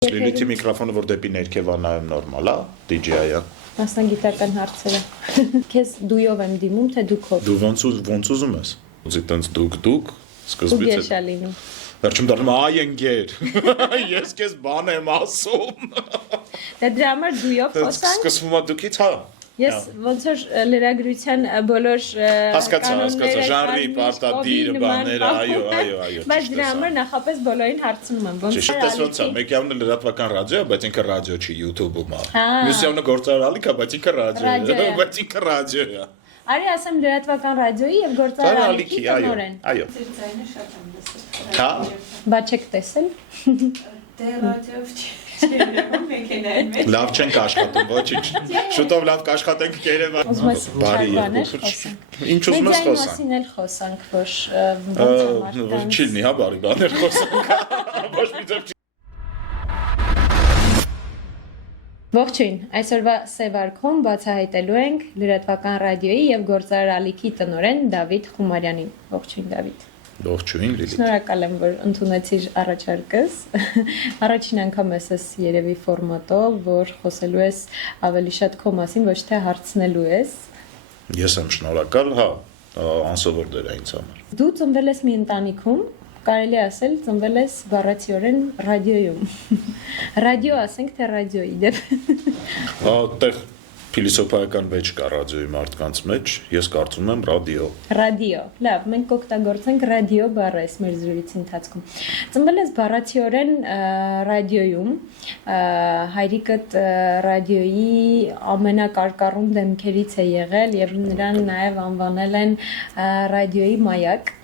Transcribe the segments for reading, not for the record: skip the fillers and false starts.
Լիլիթի միկրոֆոնը, որ դեպի ներքև անայում նորմալ է, DJI-ը։ Մասնագիտական հարցերը։ Քեզ դույով եմ դիմում, թե դուքով։ Դու ոնց ուզում ես։ Ուզի տենց դուք, սկզբից Դուք է լինում։ Վերջում դառնում այ ընկեր։ Ես քեզ բան եմ ասում։ Դե դրա համար դույով խոսանք։ Սկսվում է դուքից, հա։ Ես ոնց որ լրագրության բոլոր Հասկացա, ժանրի, պարտադիր բաները, այո։ Բայց դրա համար նախապես բոլորին հարցնում եմ, ոնց է ոնց է, մեկը լրատվական ռադիո է, բայց ինքը ռադիո չի, YouTube-ում է։ Մյուսը գործարարալիք է, բայց ինքը ռադիո է։ Արի ասեմ լրատվական ռադիոյի եւ գործարարալիքի տնօրեն։ Այո։ Ձայնը շատ եմ լսել։ Հա։ Բա չեք տեսել։ Դե ռադիոյով չերևում մեքենայի մեջ։ Լավ չենք աշխատում, ոչինչ։ Շուտով լավ կաշխատենք Երևան։ Ուզում ես Բարի բաներ երկու խոսանք։ Ինչ ուզում ես խոսանք։ Մասին էլ խոսանք, որ ոնց է Չի լինի, հա, բարի բաներ խոսանք։ Ոչ մի ձև Ողջույն, այսօրվա Սևարքում բացահայտելու ենք լրատվական ռադիոյի եւ գործարարալիքի տնօրեն Դավիթ Խումարյանին։ Ողջույն Դավիթ։ Ողջույն Լիլիթ։ Շնորհակալ եմ, որ ընդունեցիր առաջարկս։ Առաջին անգամ ես երևի ֆորմատով, որ խոսելու ես ավելի շատ քո մասին, ոչ թե հարցնելու ես։ Ես եմ շնորհակալ, հա, անսովոր դեր է ինձ համար։ Դու ծնվել ես մի ընտանիքում, կարելի ասել, ծնվել ես բառացիորեն ռադիոյում։ Ռադիո ասենք, թե ռադիոյի դեպ։ Այդտեղ փիլիսոփայական վեճ կա ռադիոյի մարդկանց մեջ, ես կարծում եմ ռադիո։ Ռադիո, լավ, մենք կօգտագործենք ռադիո բառը այս մեր զրույցի ընթացքում։ Ծնվել ես բառացիորեն ռադիոյում, հայրիկդ ռադիոյի ամենակարկառուն դեմքերից է եղել եւ նրան նաեւ անվանել են ռադիոյի մայակ։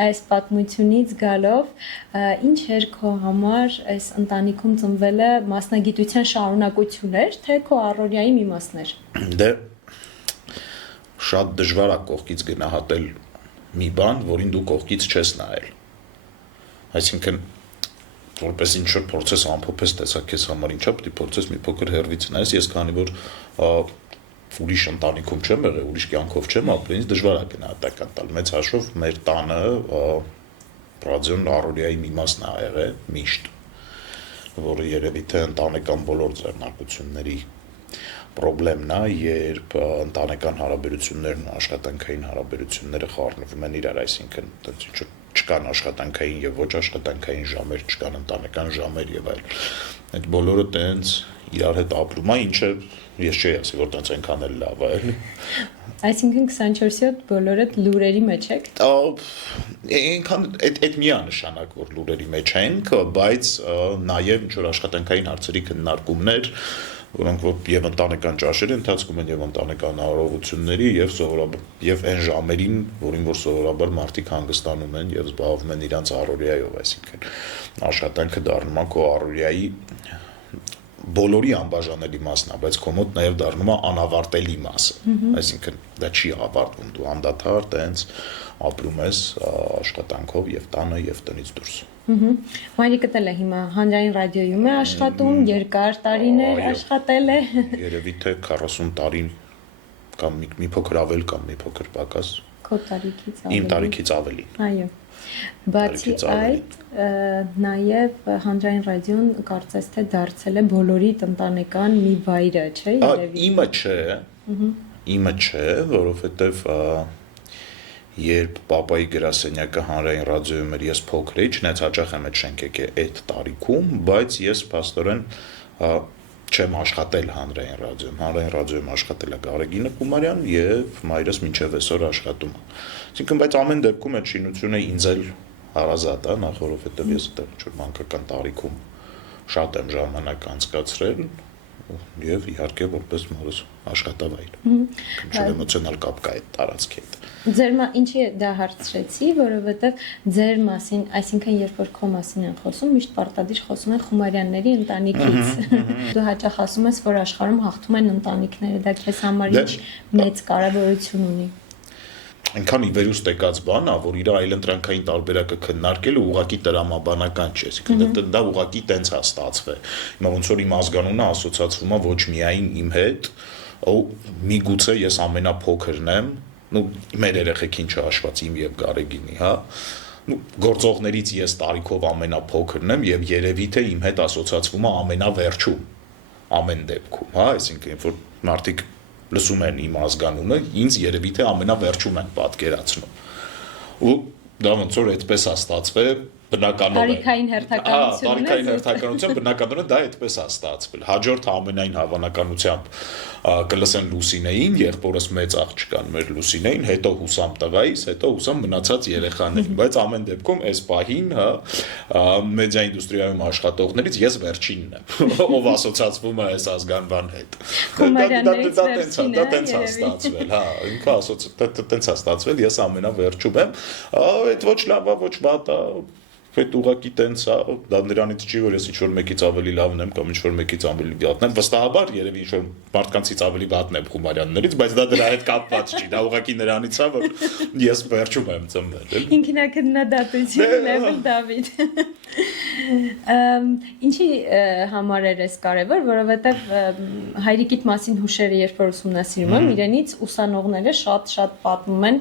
Այս պատմությունից գալով ինչ էր քո համար այս ընտանիքում ծնվելը մասնագիտության շարունակություն էր, թե քո առօրյայի մի մասն էր։ Դե շատ դժվար է կողքից գնահատել մի բան, որին դու կողքից չես նայել։ Այսինքն որպես ինչ որ process ամփոփես տեսակ քեզ համար ինչա պետք է process մի փոքր հեռվից նայես, ես քանի որ ուրիշ ընտանիքում չեմ եղել, ուրիշ կյանքով չեմ ապրել, ինձ դժվար է գնահատական տալ։ Մեծ հաշվով մեր տանը ռադիոն առօրյայի մի մասն է եղել միշտ, որը երևի թե ընտանեկան բոլոր ձեռնարկությունների պրոբլեմն է, երբ ընտանեկան հարաբերություններն ու աշխատանքային հարաբերությունները խառնվում են իրար, այսինքն ինչ չկան աշխատանքային եւ ոչ աշխատանքային ժամեր, չկան ընտանեկան ժամեր եւ այլ։ Այդ բոլորը տենց իրար հետ ապրում է, ինչը ես չի ասի, որ տենց այնքան էլ լավ է, էլի։ Այսինքն 24/7 բոլորդ լուրերի մեջ եք։ Այնքան այդ միանշանակ որ լուրերի մեջ ենք, բայց նաեւ ինչ որ աշխատանքային հարցերի քննարկումներ, որոնք որ եւ ընտանեկան ճաշերի ընթացքում են եւ ընտանեկան առողջությունների եւ սովորաբար եւ այն ժամերին, որին որ սովորաբար մարդիկ հանգստանում են եւ զբաղվում են իրենց առօրյայով, այսինքն աշխատանքը դառնում է քո առօրյայի բոլորի անբաժանելի մասն է, բայց քո մոտ նաև դառնում է անավարտելի մասը։ Այսինքն դա չի ավարտվում, դու անդադար տենց ապրում ես աշխատանքով եւ տանը եւ տնից դուրս։ Մայրիկդ էլ է հիմա հանրային ռադիոյում է աշխատում, երկար տարիներ աշխատել է։ Երևի թե 40 տարին կամ մի փոքր ավել կամ մի փոքր պակաս։ Քո տարիքից ավելի։ Իմ տարիքից ավելին։ Այո։ Բացի այդ, նաև հանրային ռադիոն կարծես թե դարձել է բոլորի տնտանեկան մի վայրը, չէ՞, երևի։ Իմը չէ, որովհետև երբ պապայի գրասենյակը հանրային ռադիոյում էր, ես փոքր էի, չնայած հաճախ եմ այդ շենք եկել այդ տարիքում, բայց ես փաստորեն չեմ աշխատել հանրային ռադիոյում։ Հանրային ռադիոյում աշխատել է Գարեգինը Խումարյան եւ մայրս մինչեւ այսօր աշխատում է։ Այսինքն բայց ամեն դեպքում այդ շինությունը ինձ էլ հարազատ է, նախ որովհետեւ ես այդտեղ ինչ-որ մանկական տարիքում շատ եմ ժամանակ անցկացրել եւ իհարկե որպես մորս աշխատավայր։ Ինչ-որ էմոցիոնալ կապ կա այդ տարածքի հետ։ Ինչի դա հարցրեցի, որովհետև ձեր մասին, այսինքն երբ որ քո մասին են խոսում, միշտ պարտադիր խոսում են Խումարյանների ընտանիքից։ Դու հաճախ ասում ես, որ աշխարհում հաղթում են ընտանիքները, դա քեզ համար ինչ մեծ կարևորություն ունի։ Այնքան ի վերուստ եկած բան է, որ իր այլընտրանքային տարբերակը քննարկելը ուղղակի տրամաբանական չէ, այսինքն դա ուղղակի տենց է ստացվել։ Հիմա ոնց որ իմ ազգանունը ասոցացվում է ոչ միայն իմ հետ, միգուցե ես ամենափոքրն եմ, մեր երեխեքին չհաշված իմ եւ Գարեգինի, հա, գործողներից ես տարիքով ամենափոքրն եմ եւ երևի թե իմ հետ ասոցացվում է ամենավերջում ամեն դեպքում, հա, այսինքն երբ որ մարդիկ լսում են իմ ազգանունը, ինձ երևի թե ամենավերջում են պատկերացնում։ Ու դա ոնց որ այդպես է ստացվել, բնականորեն։ Տարիքային հերթականությունը։ Տարիքային հերթականությունը բնականորեն դա այդպես է ստացվել։ Հաջորդը ամենայն հավանականությամբ կլսեն Լուսինեին, եղբորս մեծ աղջկան մեր Լուսինեին, հետո հուսամ տղայիս, հետո հուսամ մնացած երեխաներին, բայց ամեն դեպքում այս պահին, հա, մեդիա ինդուստրիայում աշխատողներից ես վերջինն եմ, ով ասոցացվում է այս ազգանվան հետ։ Դա տենց է ստացվել, հա, ինքը տենց է ստացվել, ես ամենավերջում եմ, այդ ոչ լավ է, ոչ վատ է, Այդ ուղղակի տենց է, դա նրանից չի, որ ես ինչ-որ մեկից ավելի լավն եմ կամ ինչ-որ մեկից ավելի վատն եմ, վստահաբար երևի ինչ-որ մարդկանցից ավելի վատն եմ Խումարյաններից, բայց դա դրա հետ կապված չի, դա ուղղակի նրանից է, որ ես վերջում եմ ծնվել։ Ինքնակրնադատություն, Լևոն Դավիթ։ Ինչի համար էր էս կարևոր, որովհետև հայրիկիդ մասին հուշերը երբ որ ուսումնասիրում եմ, իրենից ուսանողները շատ պատմում են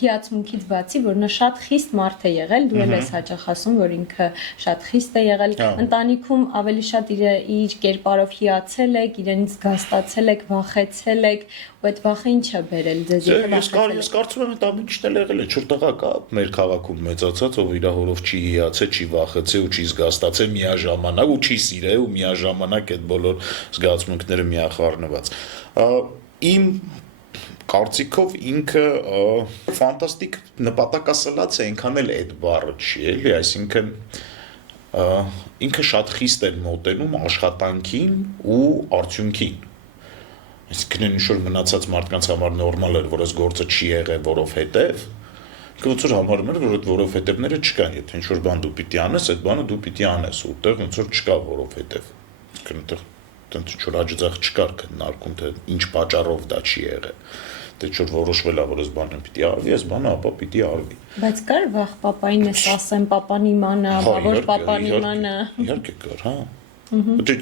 հիացմունքից բացի, որ նա շատ խիստ մարդ է եղել, դու ես հաճախ ասում, որ ինքը շատ խիստ է եղել, ընտանիքում ավելի շատ իր կերպարով հիացել եք, իրենից զգաստացել եք, վախեցել եք, ու այդ վախը ինչ է բերել ձեզ։ Ես կարծում եմ այդ ամեն ինչն էլ եղել է, չոր տղա կա մեր քաղաքում մեծացած, ով իր հորով չի հիացել, չի վախեցել ու չի զգաստացել միաժամանակ ու չի սիրել ու միաժամանակ այդ բոլոր զգացմունքները միախառնված։ Իմ կարծիքով ինքը ֆանտաստիկ նպատակասլաց է, այնքան էլ այդ բառը չի, էլի, այսինքն ինքը շատ խիստ է մոտենում աշխատանքին ու արդյունքին։ Այսինքն ինչ-որ մնացած մարդկանց համար նորմալ էր, որ այս գործը չի եղել, որովհետև ոնց որ համարում էր, որ այդ որովհետևները չկան, եթե ինչ-որ բան դու պիտի անես, այդ բանը դու պիտի անես, ուտեղ ոնց որ չկա որովհետև։ Այսինքն այդտեղ ինչ-որ աջակցախ չկար քննարկում, թե ինչ պատճառով դա չի եղել։ Դե ինչ-որ որոշվել է, որ այս բանը պիտի արվի, այս բանը ապա պիտի արվի։ Բայց կար վախ պապային ես ասեմ, պապան իմանա, որ պապան իմանա։ Իհարկե կար, հա։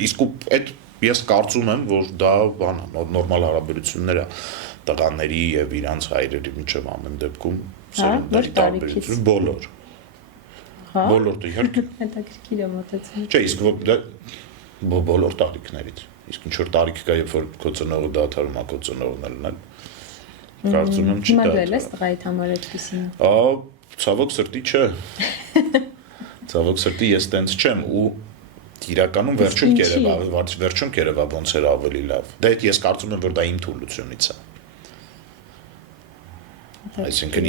Իսկ այդ ես կարծում եմ, որ դա բան է, նորմալ հարաբերություններ է տղաների եւ իրանց հայրերի միջեւ ամեն դեպքում սերունդների տարբերություն բոլոր։ Հա։ Բոլոր իհարկե։ Հետաքրքիր է մոտեցումը։ Չէ, իսկ դա բոլոր տարիքներից։ Իսկ ինչ որ տարիք կա, երբ որ քո ծնողը դադարում է քո ծնողն լինել։ Կարծում եմ չի դա։ Հիմա դու ես տղայիդ համար այդպեսին։ Ցավոք սրտի չէ։ Ցավոք սրտի ես տենց չեմ ու իրականում վերջում կերևա ոնց էր ավելի լավ։ Դա ես կարծում եմ, որ դա իմ թուլությունից է։ Այսինքն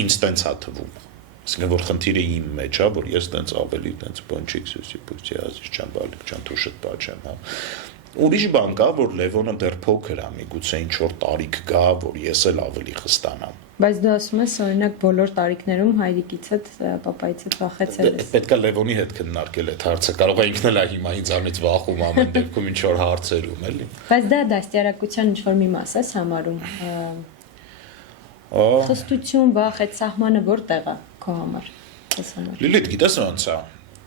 ինձ տենց է թվում։ Այսինքն որ խնդիրը իմ մեջ է, որ ես տենց ավելի տենց բանջիկ սուսի պուստի ազիզ չեմ բալիկ չան թուշտ բաչեմ, հա։ Ուրիշ բան կա, որ Լևոնը դեռ փոքր է, միգուցե ինչ-որ տարիք գա, որ ես էլ ավելի խստանամ։ Բայց դու ասում ես, օրինակ բոլոր տարիքներում հայրիկից հետ, պապայից հետ վախեցել ես։ Պետք է Լևոնի հետ քննարկել այդ հարցը, կարող է ինքն էլ է հիմա ինձանից վախում ամեն դեպքում ինչ-որ հարցերում, էլի։ Բայց դա դաստիարակության ինչ-որ մի մաս է համարում։ Խստություն, վախ, այդ սահմանը որտեղ է քո համար, քեզ համար։ Լիլիթ, գիտես ոնց է։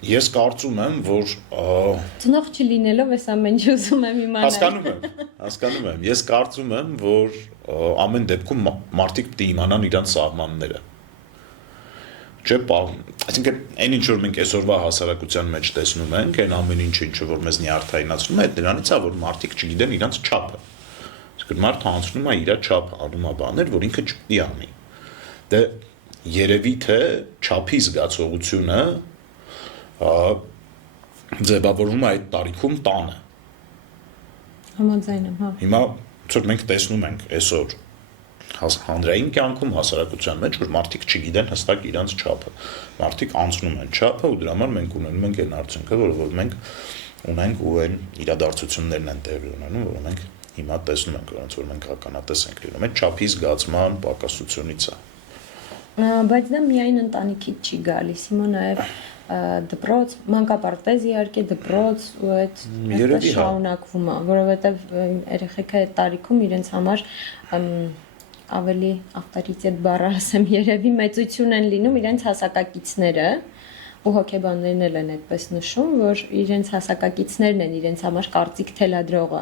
Ես կարծում եմ, որ ծնող չլինելով ես ամեն ինչ ուզում եմ իմանալ։ Հասկանում եմ։ Ես կարծում եմ, որ ամեն դեպքում մարդիկ պետք է իմանան իրենց սահմանները։ Չէ, այսինքն այն ինչ որ մենք այսօրվա հասարակության մեջ տեսնում ենք, այն ամեն ինչը որ մեզ նյարդայնացնում է, դրանից է որ մարդիկ չգիտեն իրենց չափը։ Այսինքն մարդը անցնում է իր չափը, անում է բաներ, որ ինքը չպետք է անի։ Դե երևի թե չափի զգացողությունը ձևավորվում է այդ տարիքում տանը։ Համաձայն եմ, հա։ Հիմա ցույց մենք տեսնում ենք այսօր հանրային կյանքում հասարակության մեջ որ մարդիկ չգիտեն հստակ իրենց չափը։ Մարդիկ անցնում են չափը ու դրա համար մենք ունենում ենք այն արդյունքը, որ մենք ունենք ու այն իրադարձություններն են տեղի ունենում, որ մենք հիմա տեսնում ենք, ոնց որ մենք ականատես ենք լինում։ Այդ չափի զգացման պակասությունից է։ Բայց դա միայն ընտանիքից չի գալիս, հիմա նաև դպրոց, մանկապարտեզ իհարկե դպրոց ու այդ շարունակվում է, որովհետև երեխեքը այդ տարիքում իրենց համար ավելի ավտորիտետ բառը ասեմ, երևի մեծություն են լինում իրենց հասակակիցները ու հոգեբաններն էլ են այդպես նշում, որ իրենց հասակակիցներն են իրենց համար կարծիք թելադրողը։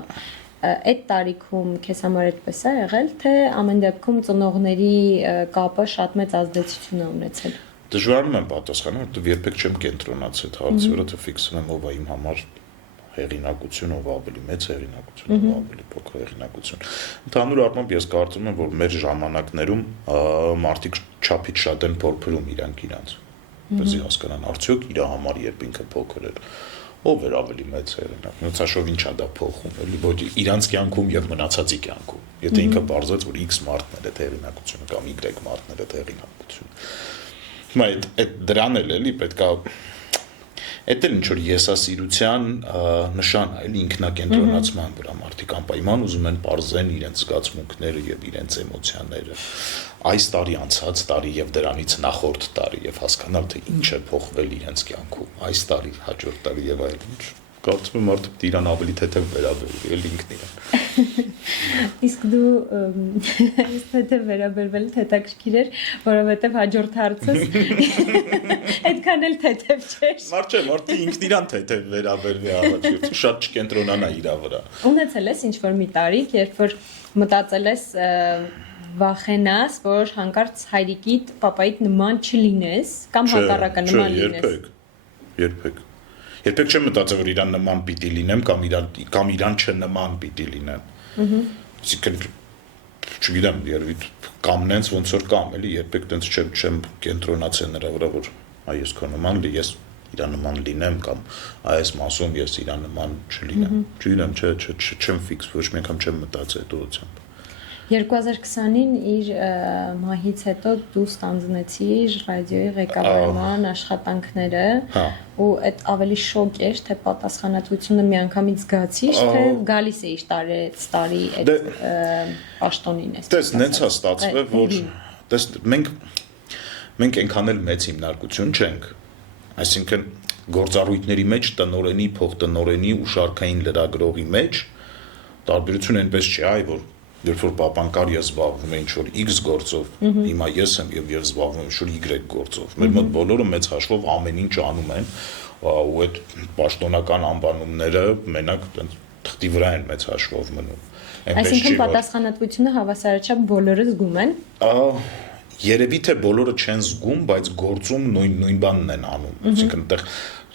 Այդ տարիքում քեզ համար այդպես է եղել, թե ամեն դեպքում ծնողների կապը շատ մեծ ազդեցություն է ունեցել։ Դժվարանում եմ պատասխանել, որովհետև երբեք չեմ կենտրոնացել այդ հարցի վրա, թե ֆիքսում եմ ով է իմ համար հեղինակություն, ով ավելի մեծ հեղինակություն, ով ավելի փոքր հեղինակություն։ Ընդհանուր առմամբ ես կարծում եմ, որ մեր ժամանակներում մարդիկ չափից շատ են փորփրում իրանց, որպեսզի հասկանան արդյոք իր համար երբ ինքը փոքր էր, ով էր ավելի մեծ հեղինակ։ Մնացաշով ինչա դա փոխում, էլի ոչ իրանց կյանքում եւ մնացածի կյանքում։ Եթե ինքը բարձրաց, որ X մարդն էր այդ հեղինակությունը կամ Y մարդն էր այդ հեղինակությունը։ Հիմա այդ դրան էլի պետքա Այդ էլ ինչ-որ եսասիրության նշան է, ինքնակենտրոնացման վրա մարդիկ անպայման ուզում են պարզեն իրենց զգացմունքները եւ իրենց էմոցիաները այս տարի անցած տարի եւ դրանից նախորդ տարի եւ հասկանալ թե ինչ է փոխվել իրենց կյանքում այս տարի հաջորդ տարի եւ այլն կարծում եմ մարդը իրան ավելի թեթև վերաբերվի էլ ինքն իրան Իսկ դու թեթև վերաբերվել հետաքրքիր էր որովհետեւ հաջորդ հարցս այդքան էլ թեթև չէր Մարդը ինքն իրան թեթև վերաբերվի առաջ շատ չկենտրոնանա իրա վրա Ունեցել ես ինչ-որ մի տարիք երբ որ մտածել ես վախենաս որ հանկարծ հայրիկիդ պապայիդ նման չլինես կամ հակառակը նման լինես Երբեք չեմ մտածել որ իրան նման պիտի լինեմ կամ իրան չնման պիտի լինեմ Այսինքն չգիտեմ երևի կամ նենց ոնց որ կամ էլի երբեք տենց չեմ կենտրոնացել նրա վրա որ այս քո նման լի ես իրան նման լինեմ կամ այս մասում ես իրան նման չլինեմ չգիտեմ չեմ ֆիքս ոչ մի անգամ չեմ մտածել այդ ուղղությամբ 2020-ին իր մահից հետո դու ստանձնեցիր ռադիոյի ղեկավարման աշխատանքները ու այդ ավելի շոկ էր թե պատասխանատվությունը միանգամից զգացիր թե գալիս էիր տարի այդ պաշտոնին էս Տես նենց է ստացվել որ տես մենք այնքան էլ մեծ հիմնարկություն չենք այսինքն գործառույթների մեջ տնօրենի փոխտնօրենի ու շարքային լրագրողի մեջ տարբերություն այնպես չի այ որ Երբ որ պապան կար ես զբաղվում եմ ինչ-որ X գործով, հիմա ես եմ եւ ես զբաղվում եմ ինչ-որ Y գործով։ Մեր մոտ բոլորը մեծ հաշվով ամեն ինչ անում են, ու այդ պաշտոնական անվանումները մենակ թղթի վրա են մեծ հաշվով մնում։ Այսինքն պատասխանատվությունը հավասարաչափ բոլորը զգում են։ Երևի թե բոլորը չեն զգում, բայց գործում նույն բանն են անում։ Այսինքն այդտեղ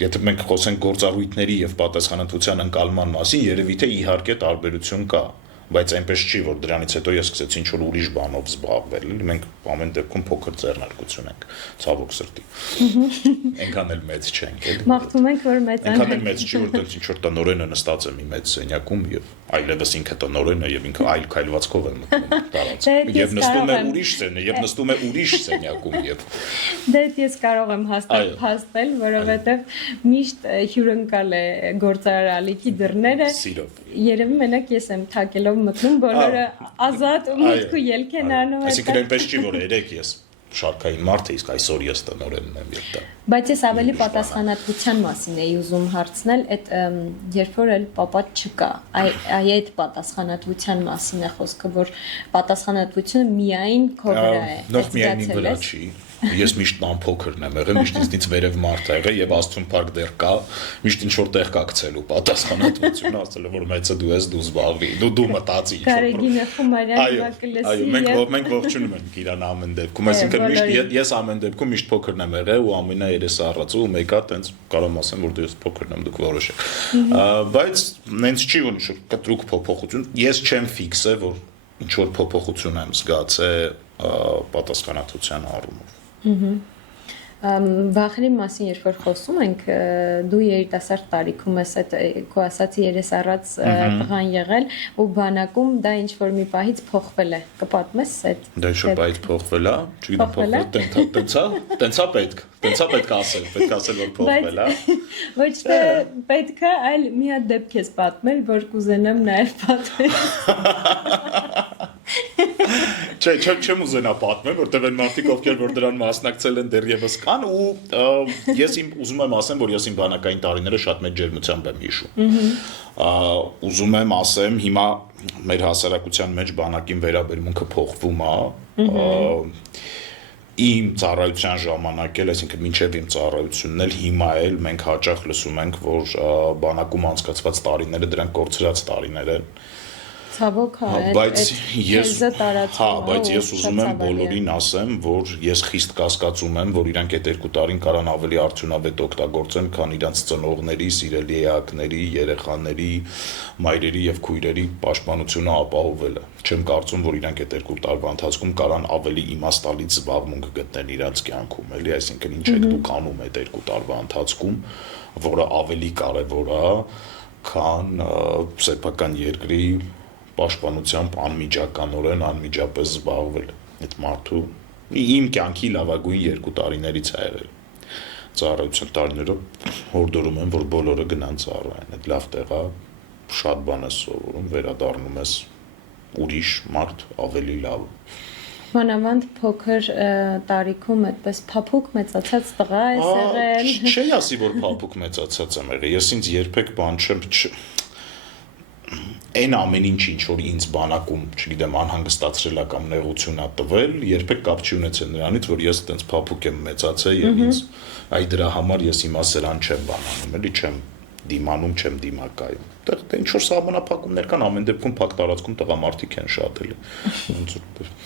եթե մենք խոսենք գործառույթների եւ պատասխանատվության ընկալման մասին, երևի թե իհարկե տարբերություն կա բայց այնպես չի որ դրանից հետո ես սկսեցի ինչ որ ուրիշ բանով զբաղվել էլի մենք ամեն դեպքում փոքր ձեռնարկություն ենք ցավոք սրտի այնքան էլ մեծ չենք էլի մաղթում ենք որ մեծ այնքան էլ մեծ չի որ դեռ ինչ որ տնօրենը նստած է մի մեծ սենյակում եւ այլևս ինքը տնօրեն է եւ ինքը այլ քայլվածքով է մտնում տարած եւ նստում է ուրիշ սենյակում եւ Դե ես կարող եմ հաստատ փաստել որովհետեւ միշտ հյուրընկալ է գործարար ալիքի դռները երևի մենակ ես եմ թակելով մտնում բոլորը ազատ ու միտք ու ելք են անում Այսինքն այնպես չի որ երեք ես շարքային մարդ է իսկ այսօր ես տնօրենն եմ եւ դա Բայց ես ավելի պատասխանատվության մասին էի ուզում հարցնել այդ երբ որ էլ պապատ չկա այդ պատասխանատվության մասին է խոսքը որ պատասխանատվությունը միայն քո վրա է Նոր միայն իմ վրա չի Ես միշտ ամփոքրն եմ եղել, միշտ ինձ վերև մարդ ա եղել եւ Աստծուն փառք դեռ կա, միշտ ինչ որ տեղ կա գցելու պատասխանատվությունը, ասել որ մեծը դու ես, դու զբաղվի, դու մտածի ինչ որ Կարեգինը Խումարյան Վակլեսի մենք ողջունում ենք իրան ամեն դեպքում, այսինքն միշտ ես ամեն դեպքում միշտ փոքրն եմ եղել ու ամենաերեսը առածը ու մեկը տենց կարող ասեմ որ դու ես փոքրն եմ, դուք որոշեք։ Բայց նենց չի որ ինչ որ կտրուկ փոփոխություն, ես չեմ ֆիքսել որ ինչ որ փոփոխություն եմ զգացել պատասխանատվության առումով Վախենի մասին երբ որ խոսում ենք դու երիտասարդ տարիքում ես այդ քո ասացի երես առած տղան եղել ու բանակում դա ինչ որ մի պահից փոխվել է կպատմես այդ Դա ինչ որ պահից փոխվել է չգիտեմ տենցա պետք ասել որ փոխվել է Ոչ թե պետք է այլ մի հատ դեպք ես պատմել որ կուզենամ նաև պատմել Չեմ ուզենա պատմել, որտեղ են մարդիկ ովքեր որ դրան մասնակցել են դեռևս կան ու ես ուզում եմ ասեմ, որ ես իմ բանակային տարիները շատ մեծ ջերմությամբ եմ հիշում։ Ուզում եմ ասեմ, հիմա մեր հասարակության մեջ բանակին վերաբերմունքը փոխվում է։ Իմ ծառայության ժամանակ էլ, այսինքն մինչև իմ ծառայությունն էլ հիմա էլ մենք հաճախ լսում ենք, որ բանակում անցկացված տարիները դրանք կորցրած տարիներ են։ Ցավոք, բայց ես տարածվում ես ուզում եմ բոլորին ասեմ, որ ես խիստ կասկածում եմ, որ իրանք այդ 2 տարին կարան ավելի արդյունավետ օգտագործեն, քան իրանք ծնողների, սիրելի էակների, երեխաների, մայրերի եւ քույրերի պաշտպանությունը ապահովելը։ Չեմ կարծում, որ իրանք այդ 2 տարվա ընթացքում կարան ավելի իմաստալից զբաղմունք գտնեն իրանք կյանքում, էլի, այսինքն ինչ եք դուք անում այդ 2 տարվա ընթացքում, որը ավելի կարևոր է, քան սեփական երկրի պաշտպանությամբ անմիջականորեն անմիջապես զբաղվել այդ մարդու իմ կյանքի լավագույն 2 տարիներից է եղել ծառայության տարիներով հորդորում եմ որ բոլորը գնան ծառայեն այդ լավ տեղ է շատ բան ես սովորում վերադառնում ես ուրիշ մարդ ավելի լավ Մանավանդ փոքր տարիքում այդպես փափուկ մեծացած տղա է եղել չի ասի որ փափուկ մեծացած եմ եղել ես ինձ երբեք բան չեմ Այն ամեն ինչ որ ինձ բանակում, չգիտեմ, անհանգստացրել կամ նեղություն ա տվել, երբեք կապ չի ունեցել նրանից, որ ես այտենց փափուկ եմ մեծացել եւ ինձ այ դրա համար ես հիմա սրան չեմ բանանում, էլի չեմ դիմանում, չեմ դիմակայում։ Դե ինչ որ սահմանափակումներ կան, ամեն դեպքում փակ տարածքում տղամարդիկ են շատ էլի։ Ոնց որ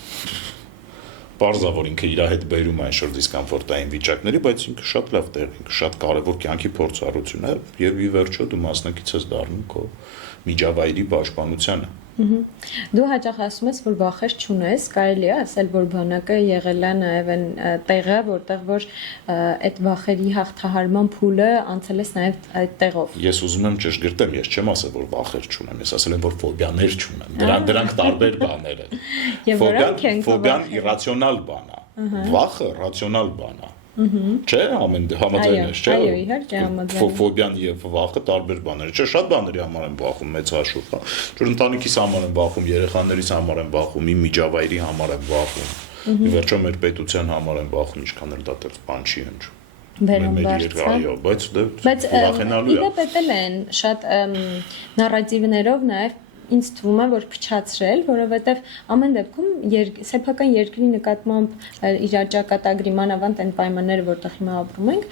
Պարզա որ ինքը իր հետ բերում է ինչ-որ դիսկոմֆորտային վիճակների, բայց ինքը շատ լավ տեղ, ինքը շատ կարևոր կյանքի փորձառություն է եւ ի վերջո դու մասնակից ես դառնում քո միջավայրի պաշտպանությանը։ Դու հաճախ ասում ես, որ վախեր չունես, կարելի է ասել, որ բանակը եղել է նաև այն տեղը, որտեղ որ այդ վախերի հաղթահարման փուլը անցել ես նաև այդ տեղով։ Ես ուզում եմ ճշգրտեմ, ես չեմ ասել, որ վախեր չունեմ, ես ասել եմ, որ ֆոբիաներ չունեմ։ Դրանք տարբեր բաներ են։ Ֆոբիան իրացիոնալ բան է։ Վախը ռացիոնալ բան է։ Չէ, համաձայն ես, չէ։ Այո, իհարկե համաձայն։ Ֆոբիան եւ վախը տարբեր բաներ են։ Չէ, շատ բաների համար եմ բախում մեծ հաշվով, հա։ Որ ընտանիքիս համար եմ բախում, երեխաներիս համար եմ բախում, իմ միջավայրի համար եմ բախում։ Ի վերջո մեր պետության համար եմ բախում, ինչքան էլ դա դեռ բան չի հնչում։ Այո, բայց վախենալու է։ Բայց պետել են շատ նարատիվներով նաեւ ինձ թվում է որ փչացրել, որովհետև ամեն դեպքում սեփական երկրի նկատմամբ իր ճակատագրի մանավանդ այն պայմանները, որտեղ հիմա ապրում ենք,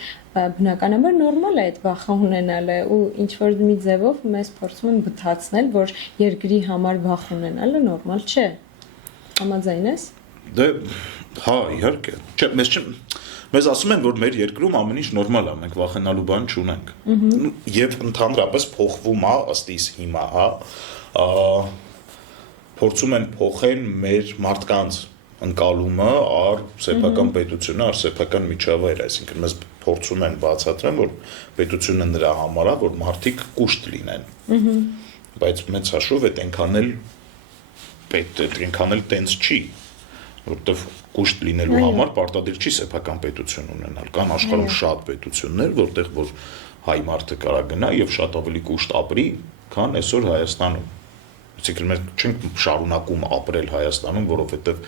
բնականաբար նորմալ է այդ վախը ունենալը ու ինչ որ մի ձևով մեզ փորձում են բթացնել, որ երկրի համար վախ ունենալը նորմալ չէ։ Համաձայն ես։ Դե հա, իհարկե։ Չէ, մեզ ասում են, որ մեր երկրում ամեն ինչ նորմալ է, մենք վախենալու բան չունենք։ Եվ ընդհանրապես փոխվում է, ըստ իս հիմա, փորձում են փոխեն մեր մարդկանց ընկալումը առ սեփական պետությունը, առ սեփական միջավայր, այսինքն մեզ փորձում են բացատրեն, որ պետությունը նրա համար է, որ մարդիկ կուշտ լինեն։ Բայց մեծ հաշվով այդ այնքան էլ տենց չի, որտեվ կուշտ լինելու համար պարտադիր չի սեփական պետություն ունենալ։ Կան աշխարհում շատ պետություններ, որտեղ որ հայ մարդը կարա գնա եւ շատ ավելի կուշտ ապրի, քան այսօր Հայաստանում։ Այսինքն մենք չենք շարունակում ապրել Հայաստանում, որովհետեւ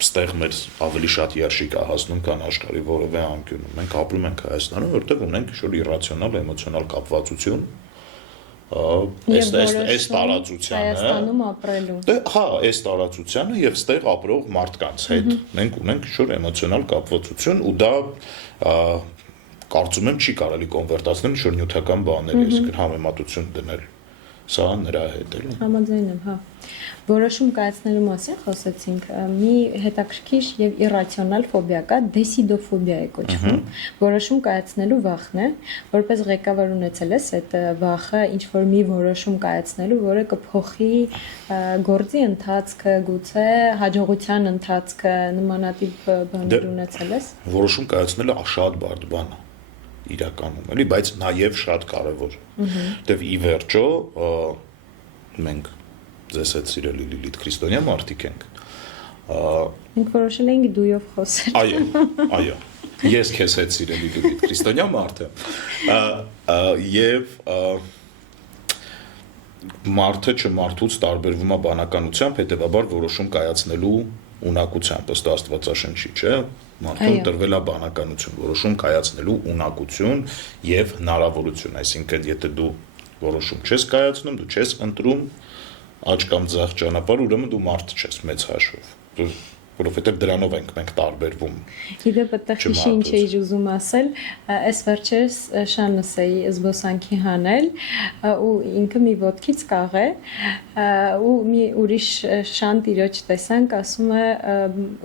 ստեղ մեր ավելի շատ երշիկ է հասնում, քան աշխարհի որևէ անկյունում։ Մենք ապրում ենք Հայաստանում, որտեղ ունենք ինչ-որ իրացիոնալ, էմոցիոնալ կապվածություն, այս տարածությանը Հայաստանում ապրելու։ Դե հա, այս տարածությանը եւ ստեղ ապրող մարդկանց հետ մենք ունենք ինչ-որ էմոցիոնալ կապվածություն ու դա կարծում եմ չի կարելի կոնվերտացնել ինչ-որ նյութական բաների, այսինքն համեմատություն դնել։ Սա նրա հետ էլ։ Համաձայն եմ, հա։ Որոշում կայացնելու մասին խոսեցինք, մի հետաքրքիր եւ իրացիոնալ ֆոբիա կա, դեսիդոֆոբիա է կոչվում։ Որոշում կայացնելու վախն է, որպես ղեկավար ունեցել ես այդ վախը ինչ որ մի որոշում կայացնելու, որը կփոխի գործի ընթացքը, գուցե հաջողության ընթացքը, նմանատիպ բաներ ունեցել ես։ Որոշում կայացնելը շատ բարդ բան է իրականում, էլի, բայց նաև շատ կարևոր։ Դեվ ի վերջո մենք ձեզ հետ սիրելի Լիլիթ քրիստոնյա մարդիկ ենք։ Մենք որոշել ենք դույով խոսել։ Այո։ Ես քեզ հետ սիրելի Լիլիթ քրիստոնյա մարդ եմ։ Եվ մարդը չմարդուց տարբերվում է բանականությամբ, հետեւաբար որոշում կայացնելու ունակությամբ, ըստ Աստվածաշնչի, չէ՞։ Մարդուն տրվել է բանականություն, որոշում կայացնելու ունակություն եւ հնարավորություն, այսինքն եթե դու որոշում չես կայացնում, դու չես ընտրում աճ կամ ձախ ճանապարհ, ուրեմն դու մարդ չես մեծ հաշվով։ որովհետև դրանով ենք մենք տարբերվում։ Իդեպ այդտեղ հիշի ինչ էի ուզում ասել, այս վերջերս Շանս էի զբոսանքի հանել ու ինքը մի ոտքից կաղ է ու մի ուրիշ շան տիրոջ տեսանք, ասում է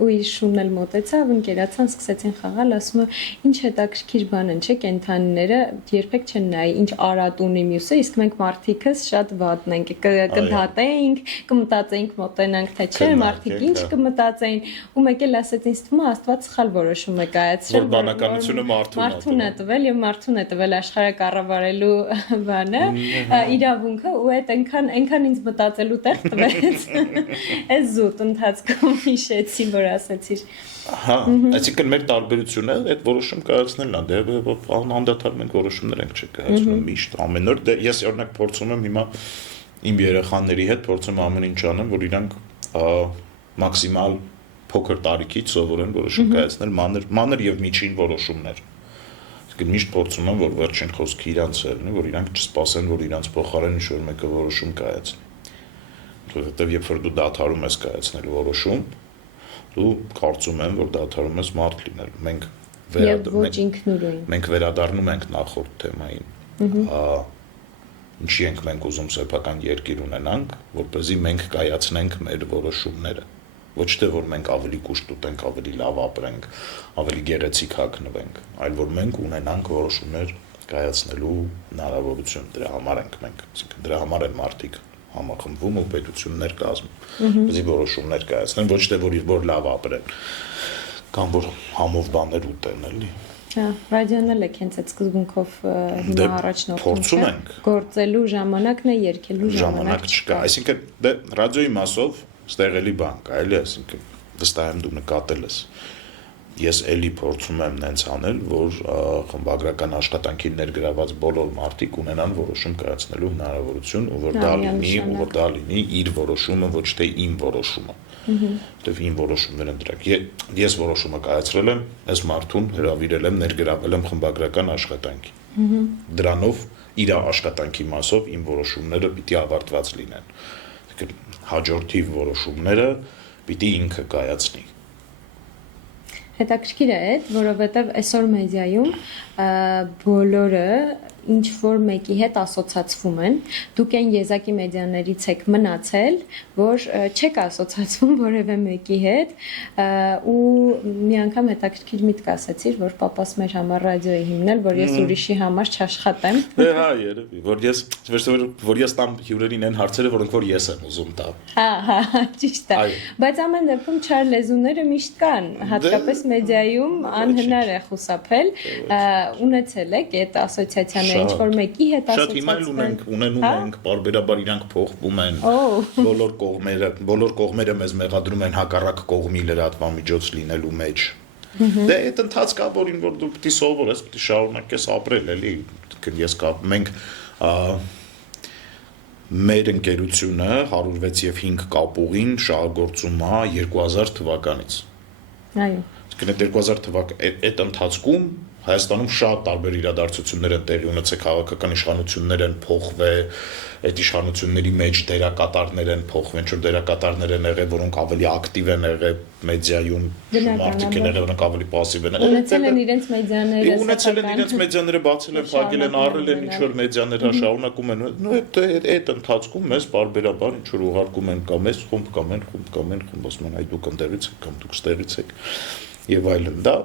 ու իր շունն էլ մոտեցավ, ընկերացան, սկսեցին խաղալ, ասում է ինչ հետաքրքիր բան են, չէ՞, կենդանիները երբեք չեն նայի, ինչ արատ ունի մյուսը, իսկ մենք մարդիկս շատ վատն ենք, կդատենք, կմտածենք մոտենանք, թե չէ, մարդիկ ինչ կմտածեին, ու մեկ էլ ասեց ինձ թվում է Աստված սխալ որոշում է կայացրել, որ բանականությունը մարդուն է տվել եւ մարդուն է տվել աշխարհը կառավարելու բանը, իրավունքը ու այդ այնքան ինձ մտածելու տեղ տվեց։ Այս զուտ ընթացքում հիշեցի, որ ասեցիր։ Հա, այսինքն մեր տարբերությունը այդ որոշում կայացնելն է, դե անդադար մենք որոշումներ ենք չկայացնում միշտ ամեն օր, դե ես օրինակ փորձում եմ հիմա իմ երեխաների հետ փորձում ամեն ինչ անեմ, որ իրանք մաքսիմալ փոքր տարիքից սովորեն որոշում կայացնել մանր եւ միջին որոշումներ։ Իսկ միշտ փորձում եմ, որ վերջին խոսքը իրանց լինի, որ իրանք չսպասեն, որ իրանց փոխարեն ինչ-որ մեկը որոշում կայացնի։ Որովհետեւ երբ որ դու դադարում ես կայացնել որոշում, դու կարծում եմ, որ դադարում ես մարդ լինել։ Մենք վերադառնում ենք նախորդ թեմային։ Ինչի ենք մենք ուզում սեփական երկիր ունենանք, որպեսզի մենք կայացնենք մեր որոշումները։ Ոչ թե որ մենք ավելի կուշտ ուտենք, ավելի լավ ապրենք, ավելի գեղեցիկ հագնվենք, այլ որ մենք ունենանք որոշումներ կայացնելու հնարավորություն։ Դրա համար ենք մենք, այսինքն դրա համար են մարդիկ համախմբվում ու պետություններ կազմում, որպեսզի որոշումներ կայացնեն, ոչ թե որ լավ ապրեն, կամ որ համով բաներ ուտեն, էլի։ Հա, ռադիոն էլ է հենց այդ սկզբունքով հիմա առաջնորդում փորձում է։ ենք։ Գործելու ժամանակն է, երգելու ժամանակ չկա։ Այսինքն դե ռադիոյի մասով ստեղ էլի բան կա, էլի, այսինքն վստահ եմ դու նկատել ես։ Ես էլի փորձում եմ նենց անել, որ խմբագրական աշխատանքին ներգրաված բոլոր մարդիկ ունենան որոշում կայացնելու հնարավորություն, ու որ դա լինի իր որոշումը, ոչ թե իմ որոշումը։ Որտեվ իմ որոշումներ են դրանք։ Ես որոշումը կայացրել եմ, այս մարդուն հրավիրել եմ, ներգրավել եմ խմբագրական աշխատանքի։ Դրանով իր աշխատանքի մասով իմ որոշումները պիտի ավարտված լինեն։ Հաջորդիվ որոշումները պիտի ինքը կայացնի։ Հետաքրքիր է այդ, որովհետև այսօր մեդիայում բոլորը ինչ որ մեկի հետ ասոցացվում են, դուք այն եզակի մեդիաներից եք մնացել, որ չեք ասոցացվում որևէ մեկի հետ, ու մի անգամ հետաքրքիր միտք ասացիր, որ պապաս մեր համար ռադիո է հիմնել, որ ես ուրիշի համար չաշխատեմ։ Դե հա, երևի, որ ես տամ հյուրերին այն հարցերը, որոնք որ ես եմ ուզում տամ։ Հա, ճիշտ է։ Բայց ամեն դեպքում չար լեզուները միշտ կան, հատկապես մեդիայում անհնար է խուսափել, ունեցել եք այդ ասոցիացիաները ինչ որ մեկի հետ ասոցացվել։ Շատ հիմա ունենում ենք, բարբերաբար իրանք փոխվում են։ Բոլոր կողմերը մեզ մեղադրում են հակառակ կողմի լրատվամիջոց լինելու մեջ։ Դե այդ ընթացքա, որին որ դու պիտի սովորես, պիտի շարունակես ապրել, էլի։ Մենք մեր ընկերությունը 106 եւ 5 կապուղին շահագործում է 2000 թվականից։ Այո։ Այդ 2000 թվականի այդ ընթացքում Հայաստանում շատ տարբեր իրադարձություններ են տեղի ունեցել, քաղաքական իշխանություններ են փոխվել, այդ իշխանությունների մեջ դերակատարներ են փոխվել, ինչ որ դերակատարներ են եղել, որոնք ավելի ակտիվ են եղել մեդիայում, մարդիկ են եղել, որոնք ավելի пассив են եղել։ Ունեցել են իրենց մեդիաները, ունեցել են իրենց մեդիաները, բացել են, փակել են, առել են ինչ որ մեդիաներ, շարունակում են։ Նո այդ ընթացքում մեզ բարբերաբար ինչ որ ուղարկում են կամ մեզ խումբ կամ են խումբ, ասում են այ դուք ընդերից եք կամ դուք ստերից եք եւ այլն, դա